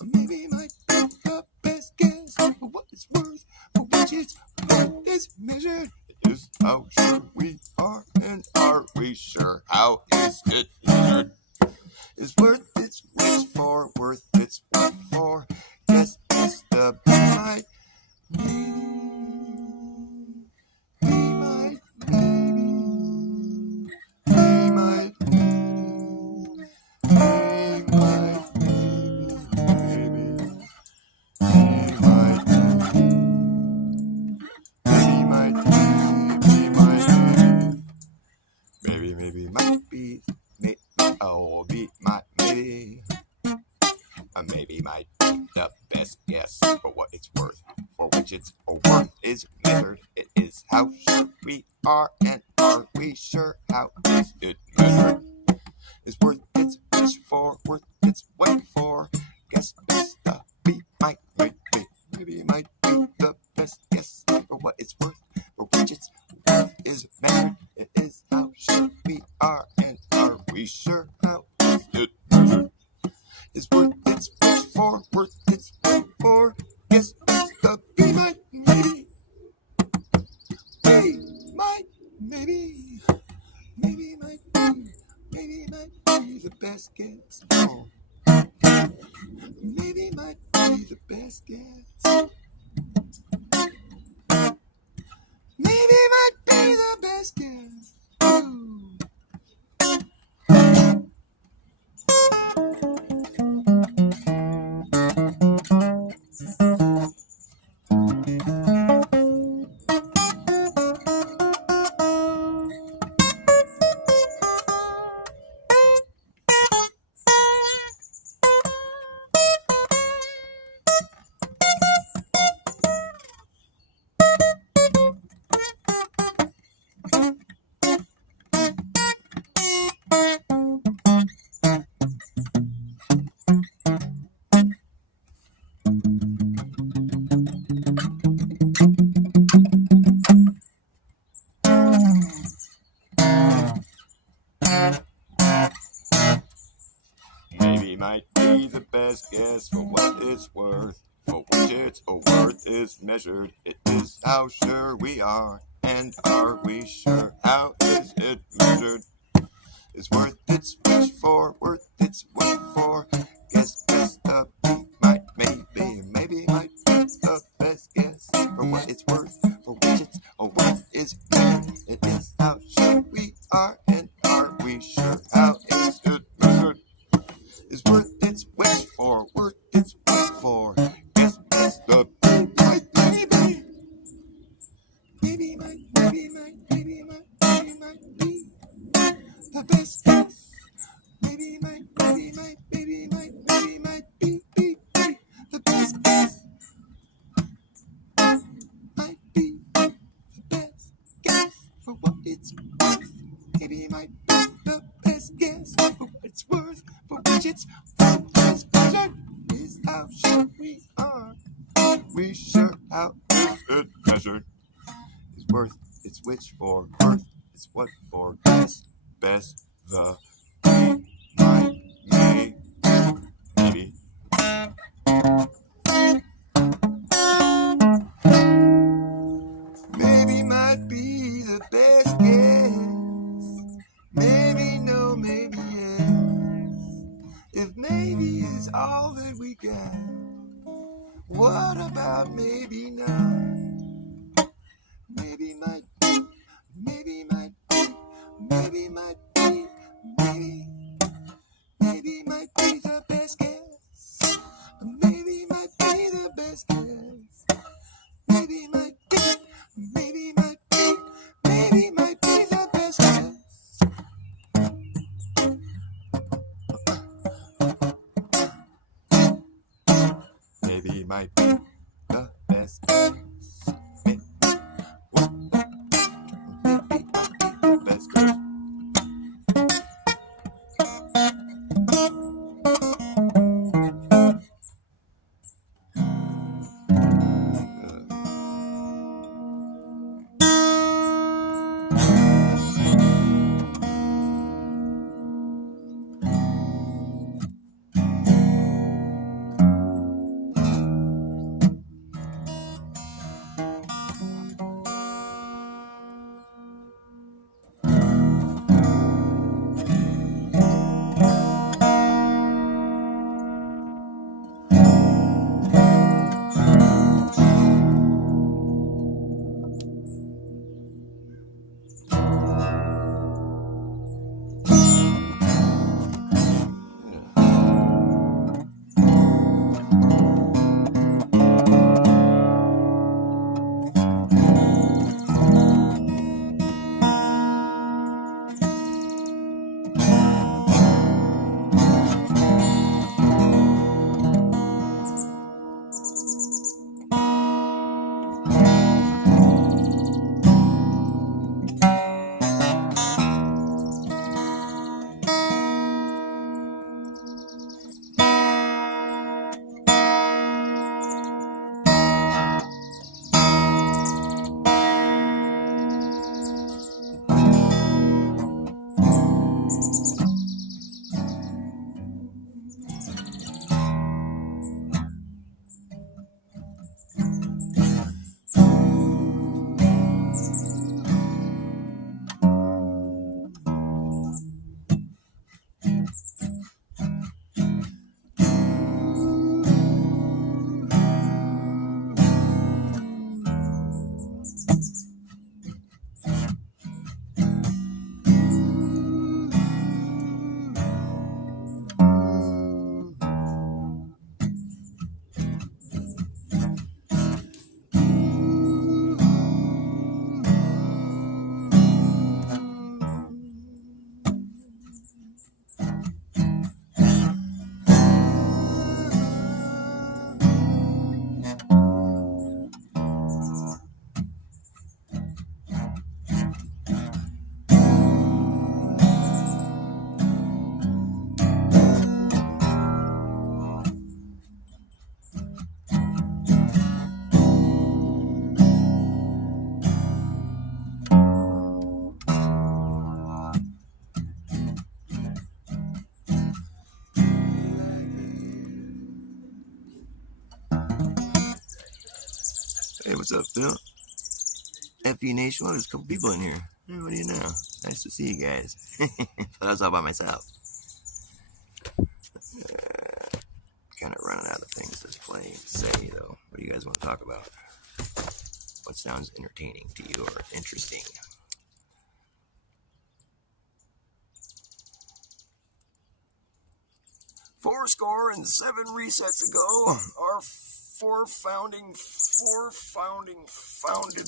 maybe might be the best guess for what it's worth, for which its worth is measured. It is how sure we are, and are we sure? How is it measured? Is worth its which for, worth its what for? Guess best to be might, maybe might be, maybe might be the best guess for what it's worth, for which its worth is measured. It is how sure we are, and are we sure? How is it measured? Is worth its which for, worth its what for? Guess best to be might might be the best guess for what it's worth, for which its worth is measured. It is how sure we are, and are we sure? How is it measured? Is worth its which for, worth its what for? Guess best to be might, maybe might be the best guess. Oh. Maybe might be the best guess. Maybe might be the best guess. Ooh. Maybe might be the best guess for what it's worth, for which its worth is measured. It is how sure we are, and are we sure? How is it measured? Is worth its which for, worth its what for? Guess best to It's what is pleasure is how sure we are. We sure how is it measured is worth. It's which for worth. It's what for best the might may maybe. Maybe might be the best guess. Maybe no, maybe yes. If maybe is all that we got, what about maybe not? Maybe might be, maybe might be, maybe might be, maybe might be the best guess. Maybe might be the best guess. Maybe might be, maybe might be, maybe might be the best guess. Maybe might be the best guess. Maybe might be the best guess. Hey, what's up, Phil? FE Nation, well, there's a couple people in here. Hey, what do you know? Nice to see you guys. But I was all by myself. Kind of running out of things to play and say, though. What do you guys want to talk about? What sounds entertaining to you or interesting? Fourscore and 7 resets ago, our founded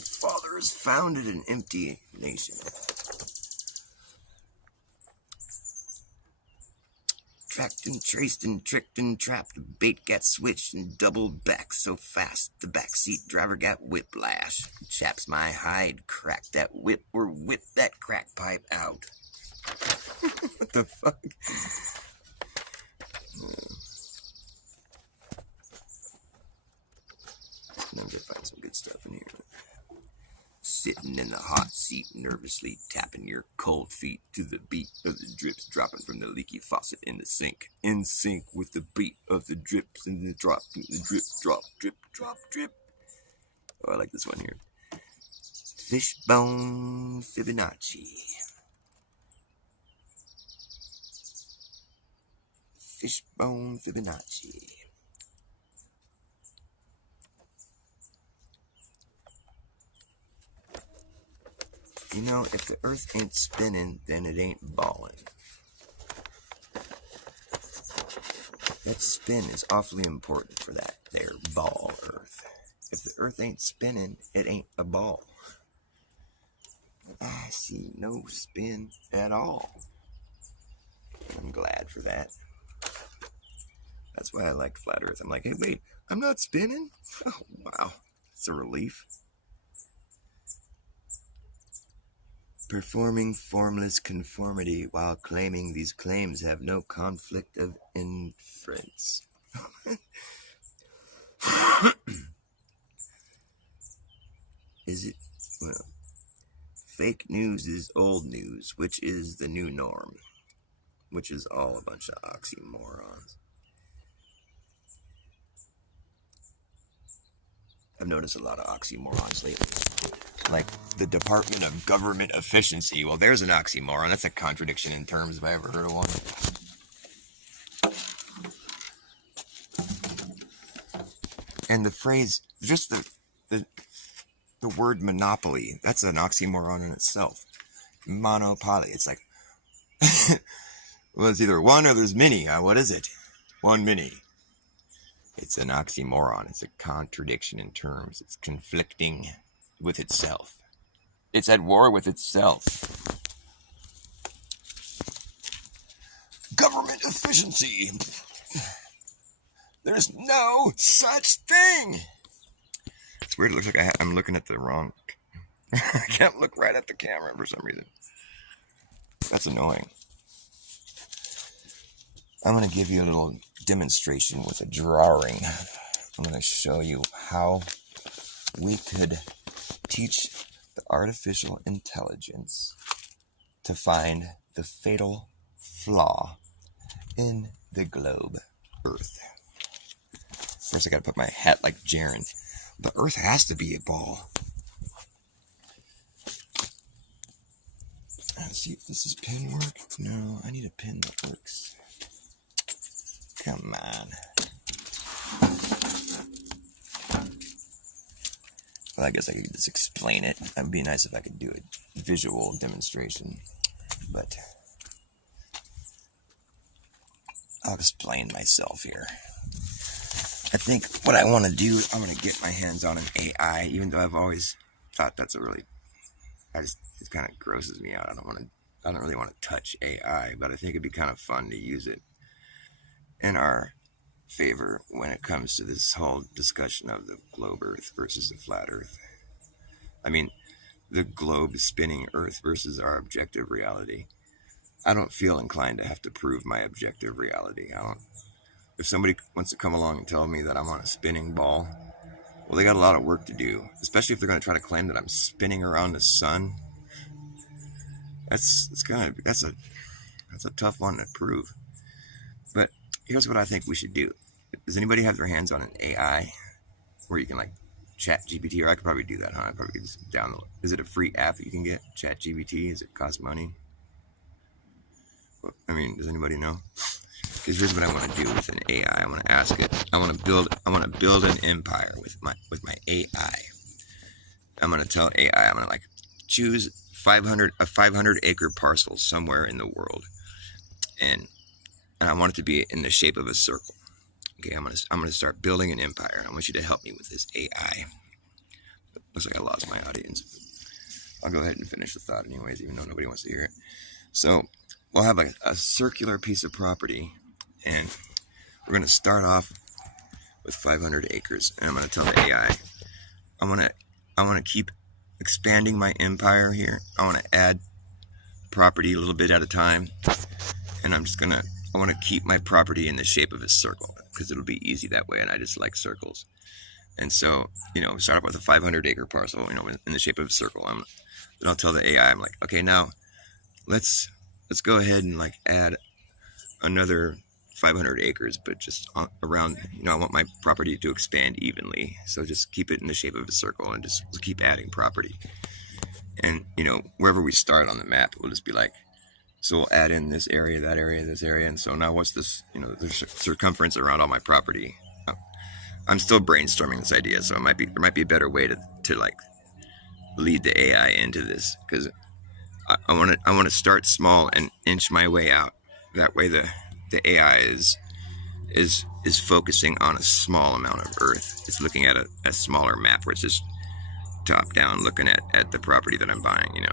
fathers founded an empty nation. Tracked and traced and tricked and trapped, bait got switched and doubled back so fast the backseat driver got whiplash. Chaps my hide, crack that whip or whip that crack pipe out. What the fuck? sitting in the hot seat, nervously tapping your cold feet to the beat of the drips dropping from the leaky faucet in the sink. In sync with the beat of the drips and the drop, the drip, drop, drip, drop, drip. Oh, I like this one here. Fishbone Fibonacci. Fishbone Fibonacci. You know, if the earth ain't spinning, then it ain't ballin'. That spin is awfully important for that there ball earth. If the earth ain't spinning, it ain't a ball. I see no spin at all. I'm glad for that. That's why I like flat earth. I'm like, hey, wait, I'm not spinning? Oh, wow. That's a relief. Performing formless conformity while claiming these claims have no conflict of inference. Is it? Well, fake news is old news, which is the new norm, which is all a bunch of oxymorons. I've noticed a lot of oxymorons lately. Like the Department of Government Efficiency. Well, there's an oxymoron. That's a contradiction in terms if I ever heard of one. And the phrase, just the word monopoly, that's an oxymoron in itself. Monopoly. It's like, well, it's either one or there's many. What is it? One many. It's an oxymoron. It's a contradiction in terms. It's conflicting with itself. It's at war with itself. Government efficiency. There's no such thing. It's weird. It looks like I'm looking at the wrong. I can't look right at the camera for some reason. That's annoying. I'm going to give you a little demonstration with a drawing. I'm going to show you how we could teach the artificial intelligence to find the fatal flaw in the globe Earth. First, I got to put my hat like Jaren. The Earth has to be a ball. Let's see if this is pin work. No, I need a pin that works. Come on. Well, I guess I could just explain it. It'd be nice if I could do a visual demonstration, but I'll explain myself here. I think what I want to do, I'm going to get my hands on an AI, even though I've always thought that's a really, it kind of grosses me out. I don't really want to touch AI, but I think it'd be kind of fun to use it in our favor when it comes to this whole discussion of the globe Earth versus the flat Earth. I mean, the globe spinning Earth versus our objective reality. I don't feel inclined to have to prove my objective reality. If somebody wants to come along and tell me that I'm on a spinning ball, well, they got a lot of work to do, especially if they're going to try to claim that I'm spinning around the sun. That's a tough one to prove. But here's what I think we should do. Does anybody have their hands on an AI where you can like chat GPT? Or I could probably do that, huh? I probably could just download. Is it a free app you can get? Chat GPT? Does it cost money? I mean, does anybody know? Because here's what I want to do with an AI. I want to ask it. I want to build an empire with my AI. I'm going to tell AI. I'm going to like choose a 500 acre parcel somewhere in the world, and I want it to be in the shape of a circle. Okay, I'm gonna start building an empire. I want you to help me with this AI. Looks like I lost my audience. I'll go ahead and finish the thought anyways, even though nobody wants to hear it. So we'll have a circular piece of property, and we're gonna start off with 500 acres. And I'm gonna tell the AI, I want to keep expanding my empire here. I want to add property a little bit at a time, and I want to keep my property in the shape of a circle because it'll be easy that way, and I just like circles. And so, start off with a 500-acre parcel, in the shape of a circle. Then I'll tell the AI, I'm like, okay, now let's go ahead and like add another 500 acres, but just around, I want my property to expand evenly. So just keep it in the shape of a circle and just keep adding property. And, wherever we start on the map, we'll just be like, so we'll add in this area, that area, this area. And so now what's this, the circumference around all my property? I'm still brainstorming this idea. So there might be a better way to like lead the AI into this, because I want to start small and inch my way out. That way the AI is focusing on a small amount of earth. It's looking at a smaller map where it's just top down looking at the property that I'm buying,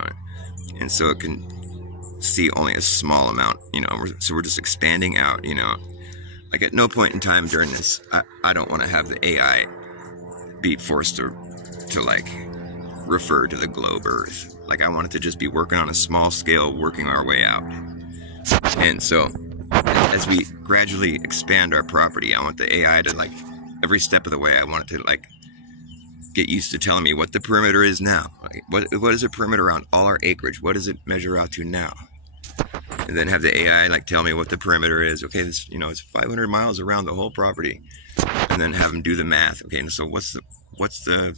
and so it can see only a small amount, so we're just expanding out, like at no point in time during this, I don't want to have the AI be forced to like refer to the globe earth. Like I want it to just be working on a small scale, working our way out. And so as we gradually expand our property, I want the AI to like every step of the way, I want it to like get used to telling me what the perimeter is now. Like, what is the perimeter around all our acreage? What does it measure out to now? And then have the AI like tell me what the perimeter is. Okay, this, it's 500 miles around the whole property. And then have them do the math. Okay, so what's the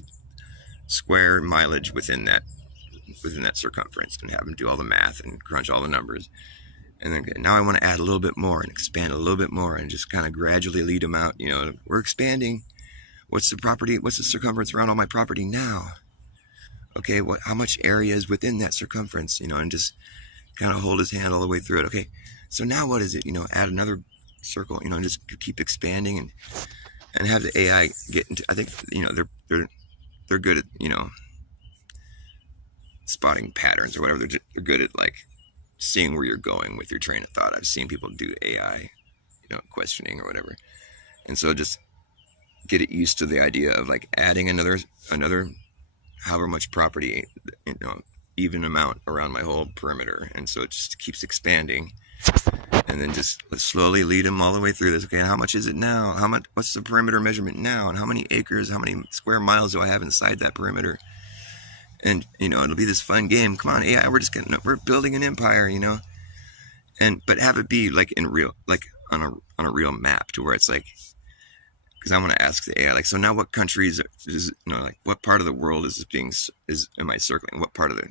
square mileage within that circumference, and have them do all the math and crunch all the numbers. And then now I want to add a little bit more and expand a little bit more and just kind of gradually lead them out. We're expanding. What's the circumference around all my property now? Okay, how much area is within that circumference? And just kind of hold his hand all the way through it. Okay, so now what is it? Add another circle. And just keep expanding and have the AI get into. I think they're good at spotting patterns or whatever. They're good at like seeing where you're going with your train of thought. I've seen people do AI, questioning or whatever. And so just get it used to the idea of like adding another however much property, even amount around my whole perimeter. And so it just keeps expanding. And then just slowly lead them all the way through this. Okay, and how much is it now? What's the perimeter measurement now? And how many acres, how many square miles do I have inside that perimeter? And, it'll be this fun game. Come on, AI, we're building an empire, but have it be like in real, like on a real map, to where it's like, because I want to ask the AI, like, so now what countries is, like what part of the world am I circling? What part of the,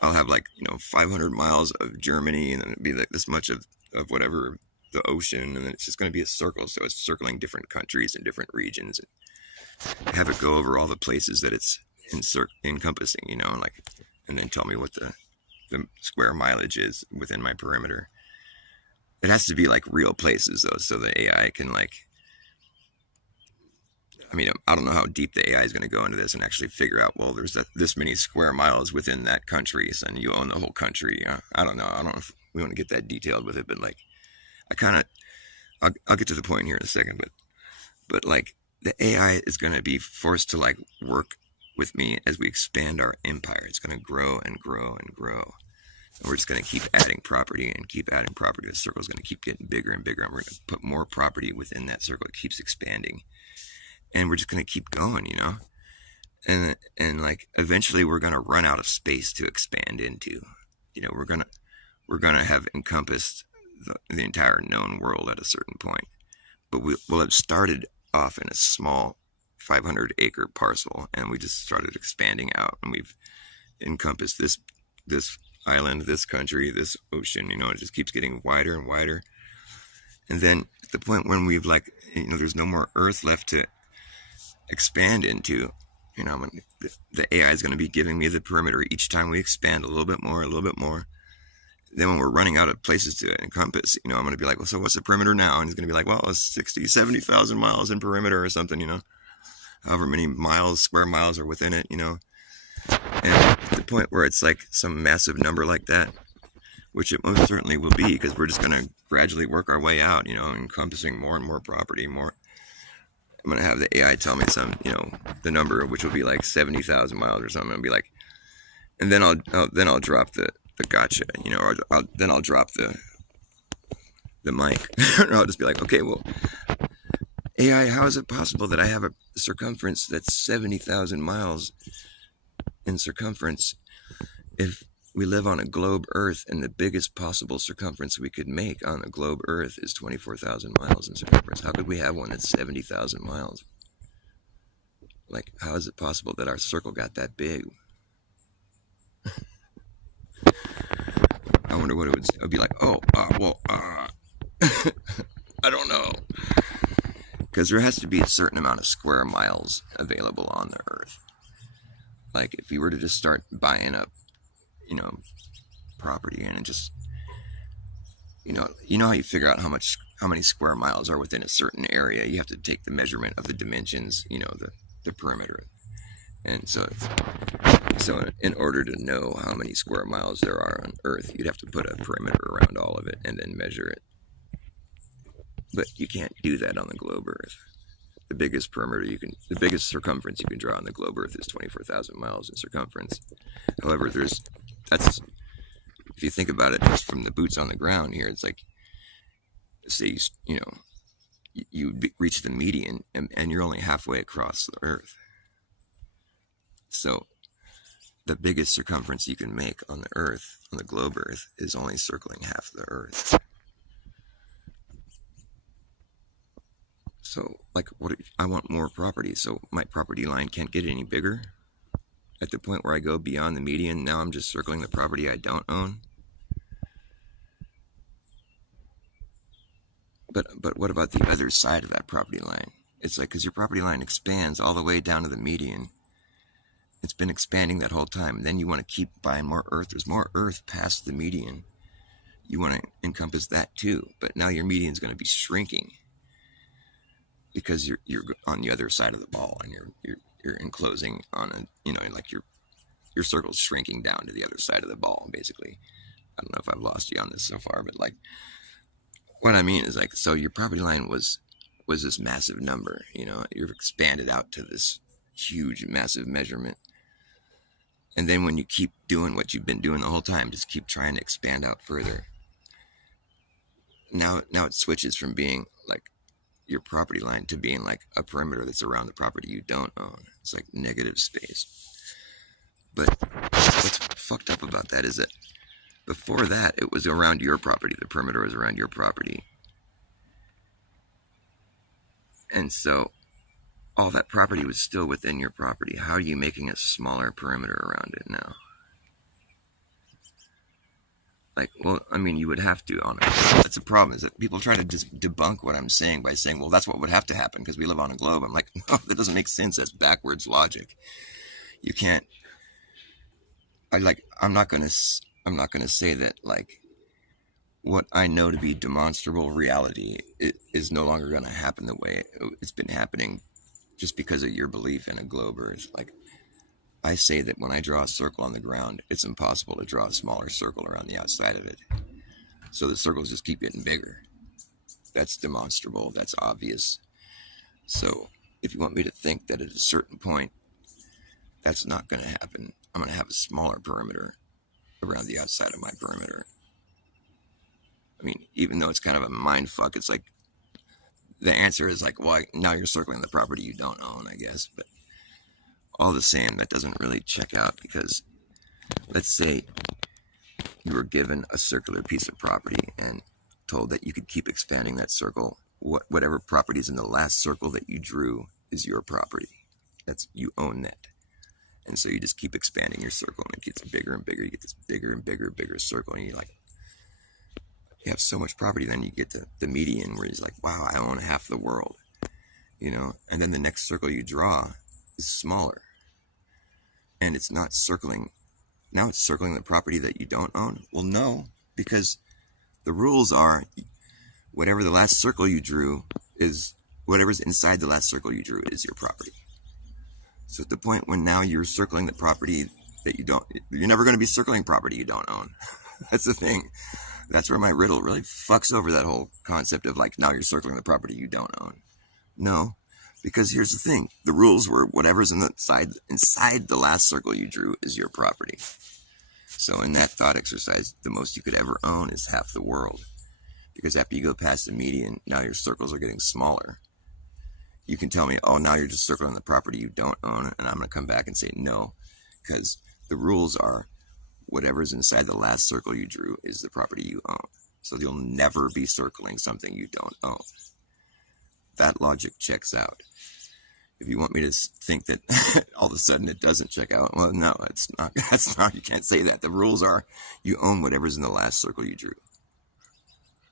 I'll have like, 500 miles of Germany, and then it'd be like this much of whatever the ocean, and then it's just going to be a circle. So it's circling different countries and different regions, and have it go over all the places that it's encompassing, and then tell me what the square mileage is within my perimeter. It has to be like real places though, so the AI can like, I don't know how deep the AI is going to go into this and actually figure out, well, there's this many square miles within that country, so you own the whole country. I don't know if we want to get that detailed with it, but like, I'll get to the point here in a second, but like the AI is going to be forced to like work with me as we expand our empire. It's going to grow and grow and grow. And we're just going to keep adding property and keep adding property. The circle is going to keep getting bigger and bigger. And we're going to put more property within that circle. It keeps expanding. And we're just going to keep going, And like eventually we're going to run out of space to expand into. We're going to have encompassed the entire known world at a certain point. But we'll have started off in a small 500-acre parcel, and we just started expanding out, and we've encompassed this island, this country, this ocean. It just keeps getting wider and wider, and then at the point when we've like, there's no more earth left to expand into. The AI is going to be giving me the perimeter each time we expand a little bit more, a little bit more. Then when we're running out of places to encompass, I'm going to be like, well, so what's the perimeter now? And it's going to be like, well, it's 60, 70,000 miles in perimeter or something, however many square miles are within it, And at the point where it's like some massive number like that, which it most certainly will be, because we're just going to gradually work our way out, encompassing more and more property, more. I'm going to have the AI tell me some, the number, which will be like 70,000 miles or something. I'll be like, and then I'll drop the gotcha, or then I'll drop the mic. Or I'll just be like, okay, well, AI, how is it possible that I have a circumference that's 70,000 miles in circumference if we live on a globe Earth and the biggest possible circumference we could make on a globe Earth is 24,000 miles in circumference? How could we have one that's 70,000 miles? Like, how is it possible that our circle got that big? I wonder what it would be like. I don't know. Because there has to be a certain amount of square miles available on the Earth. Like, if you were to just start buying up, property and just, how you figure out how many square miles are within a certain area. You have to take the measurement of the dimensions, the perimeter. And so in order to know how many square miles there are on Earth, you'd have to put a perimeter around all of it and then measure it. But you can't do that on the globe Earth. The biggest circumference you can draw on the globe Earth is 24,000 miles in circumference. However, if you think about it just from the boots on the ground here, it's like, say, you reach the median and you're only halfway across the Earth. So the biggest circumference you can make on the Earth, on the globe Earth, is only circling half the Earth. So, like, what if I want more property? So my property line can't get any bigger. At the point where I go beyond the median, now I'm just circling the property I don't own. But what about the other side of that property line? It's like, because your property line expands all the way down to the median. It's been expanding that whole time. And then you want to keep buying more Earth. There's more Earth past the median. You want to encompass that too. But now your median is going to be shrinking because you're on the other side of the ball and you're enclosing on like your circle's shrinking down to the other side of the ball, basically. I don't know if I've lost you on this so far, but like, what I mean is, like, so your property line was this massive number, you've expanded out to this huge, massive measurement. And then when you keep doing what you've been doing the whole time, just keep trying to expand out further. Now it switches from being like your property line to being like a perimeter that's around the property you don't own. It's like negative space. But what's fucked up about that is that before that, it was around your property. The perimeter was around your property. And so all that property was still within your property. How are you making a smaller perimeter around it now? Like, well, I mean, you would have to on it. That's a problem, is that people try to just debunk what I'm saying by saying, well, that's what would have to happen because we live on a globe. I'm like, no, that doesn't make sense. That's backwards logic. You can't. I'm not gonna say that, like, what I know to be demonstrable reality is no longer going to happen the way it's been happening just because of your belief in a globe Earth. Like, I say that when I draw a circle on the ground, it's impossible to draw a smaller circle around the outside of it. So the circles just keep getting bigger. That's demonstrable. That's obvious. So if you want me to think that at a certain point, that's not going to happen, I'm going to have a smaller perimeter around the outside of my perimeter. I mean, even though it's kind of a mind fuck, it's like, the answer is like, well, now you're circling the property you don't own, I guess. But all the same, that doesn't really check out, because let's say you were given a circular piece of property and told that you could keep expanding that circle. Whatever property is in the last circle that you drew is your property. You own that. And so you just keep expanding your circle, and it gets bigger and bigger. You get this bigger and bigger circle, and you're like, you have so much property, then you get to the median where he's like, wow, I own half the world, and then the next circle you draw is smaller, and it's not circling. Now it's circling the property that you don't own. Well, no, because the rules are whatever the last circle you drew is, whatever's inside the last circle you drew is your property. So at the point when now you're circling the property that you're never going to be circling property you don't own. That's the thing. That's where my riddle really fucks over that whole concept of, like, now you're circling the property you don't own. No, because here's the thing. The rules were whatever's inside the last circle you drew is your property. So in that thought exercise, the most you could ever own is half the world. Because after you go past the median, now your circles are getting smaller. you can tell me, oh, now you're just circling the property you don't own, and I'm going to come back and say no, because the rules are whatever's inside the last circle you drew is the property you own. So you'll never be circling something you don't own. That logic checks out. If you want me to think that all of a sudden it doesn't check out, well, no, it's not. That's not. You can't say that. The rules are you own whatever's in the last circle you drew.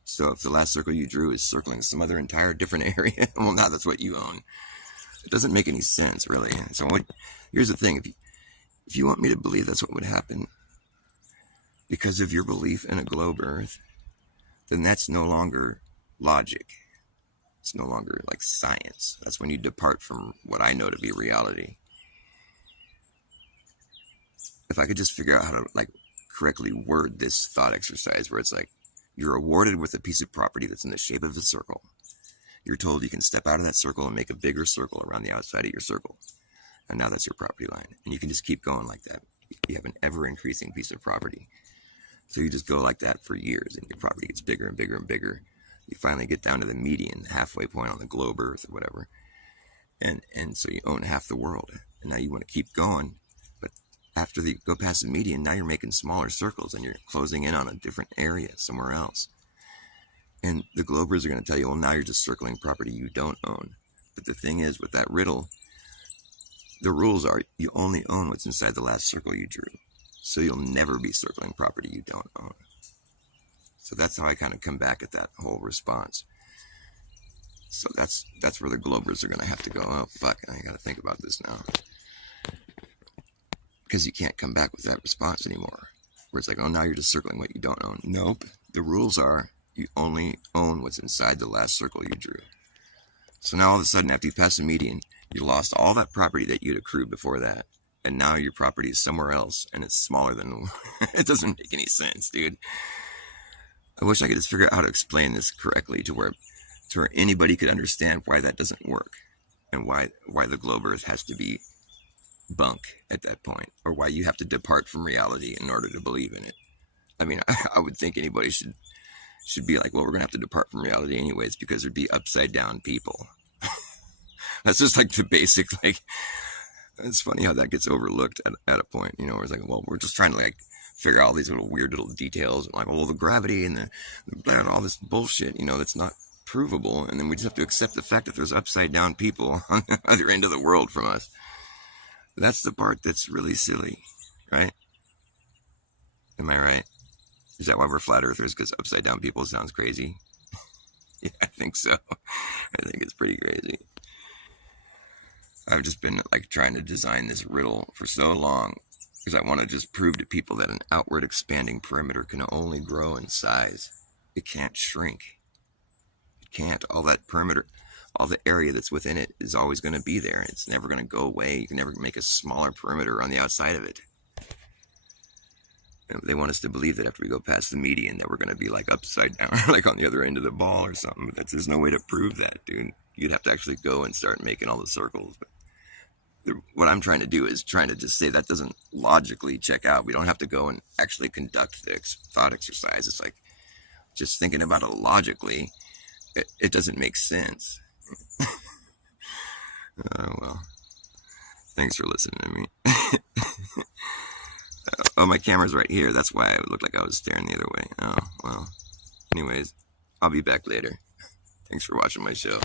So if the last circle you drew is circling some other entire different area, well, now that's what you own. It doesn't make any sense, really. So here's the thing. If you want me to believe that's what would happen because of your belief in a globe Earth, then that's no longer logic. It's no longer like science. That's when you depart from what I know to be reality. If I could just figure out how to like correctly word this thought exercise where it's like, you're awarded with a piece of property that's in the shape of a circle. You're told you can step out of that circle and make a bigger circle around the outside of your circle. And now that's your property line. And you can just keep going like that. You have an ever-increasing piece of property. So you just go like that for years, and your property gets bigger and bigger and bigger. You finally get down to the median, the halfway point on the globe Earth or whatever. And so you own half the world. And now you want to keep going. But after you go past the median, now you're making smaller circles and you're closing in on a different area somewhere else. And the globers are going to tell you, well, now you're just circling property you don't own. But the thing is, with that riddle, the rules are you only own what's inside the last circle you drew. So you'll never be circling property you don't own. So that's how I kind of come back at that whole response. So that's where the globers are going to have to go, oh, fuck, I got to think about this now. Because you can't come back with that response anymore. Where it's like, oh, now you're just circling what you don't own. Nope. The rules are you only own what's inside the last circle you drew. So now all of a sudden, after you pass the median, you lost all that property that you'd accrued before that. And now your property is somewhere else, and it's smaller than... It doesn't make any sense, dude. I wish I could just figure out how to explain this correctly to where anybody could understand why that doesn't work. And why the globe Earth has to be bunk at that point. Or why you have to depart from reality in order to believe in it. I mean, I would think anybody should be like, well, we're going to have to depart from reality anyways because there'd be upside down people. That's just like the basic, like... It's funny how that gets overlooked at a point, you know, where it's like, well, we're just trying to like figure out all these little weird little details, and like, well, the gravity and the blah, all this bullshit, you know, that's not provable, and then we just have to accept the fact that there's upside down people on the other end of the world from us. That's the part that's really silly, right? Am I right? Is that why we're flat earthers? Because upside down people sounds crazy? Yeah, I think so. I think it's pretty crazy. I've just been like trying to design this riddle for so long because I want to just prove to people that an outward expanding perimeter can only grow in size. It can't shrink. It can't. All that perimeter, all the area that's within it is always going to be there. It's never going to go away. You can never make a smaller perimeter on the outside of it. And they want us to believe that after we go past the median that we're going to be like upside down, like on the other end of the ball or something. But there's no way to prove that, dude. You'd have to actually go and start making all the circles. But what I'm trying to do is trying to just say that doesn't logically check out. We don't have to go and actually conduct the thought exercise. It's like just thinking about it logically. It doesn't make sense. Well, thanks for listening to me. Oh, my camera's right here. That's why it looked like I was staring the other way. Oh, well. Anyways, I'll be back later. Thanks for watching my show.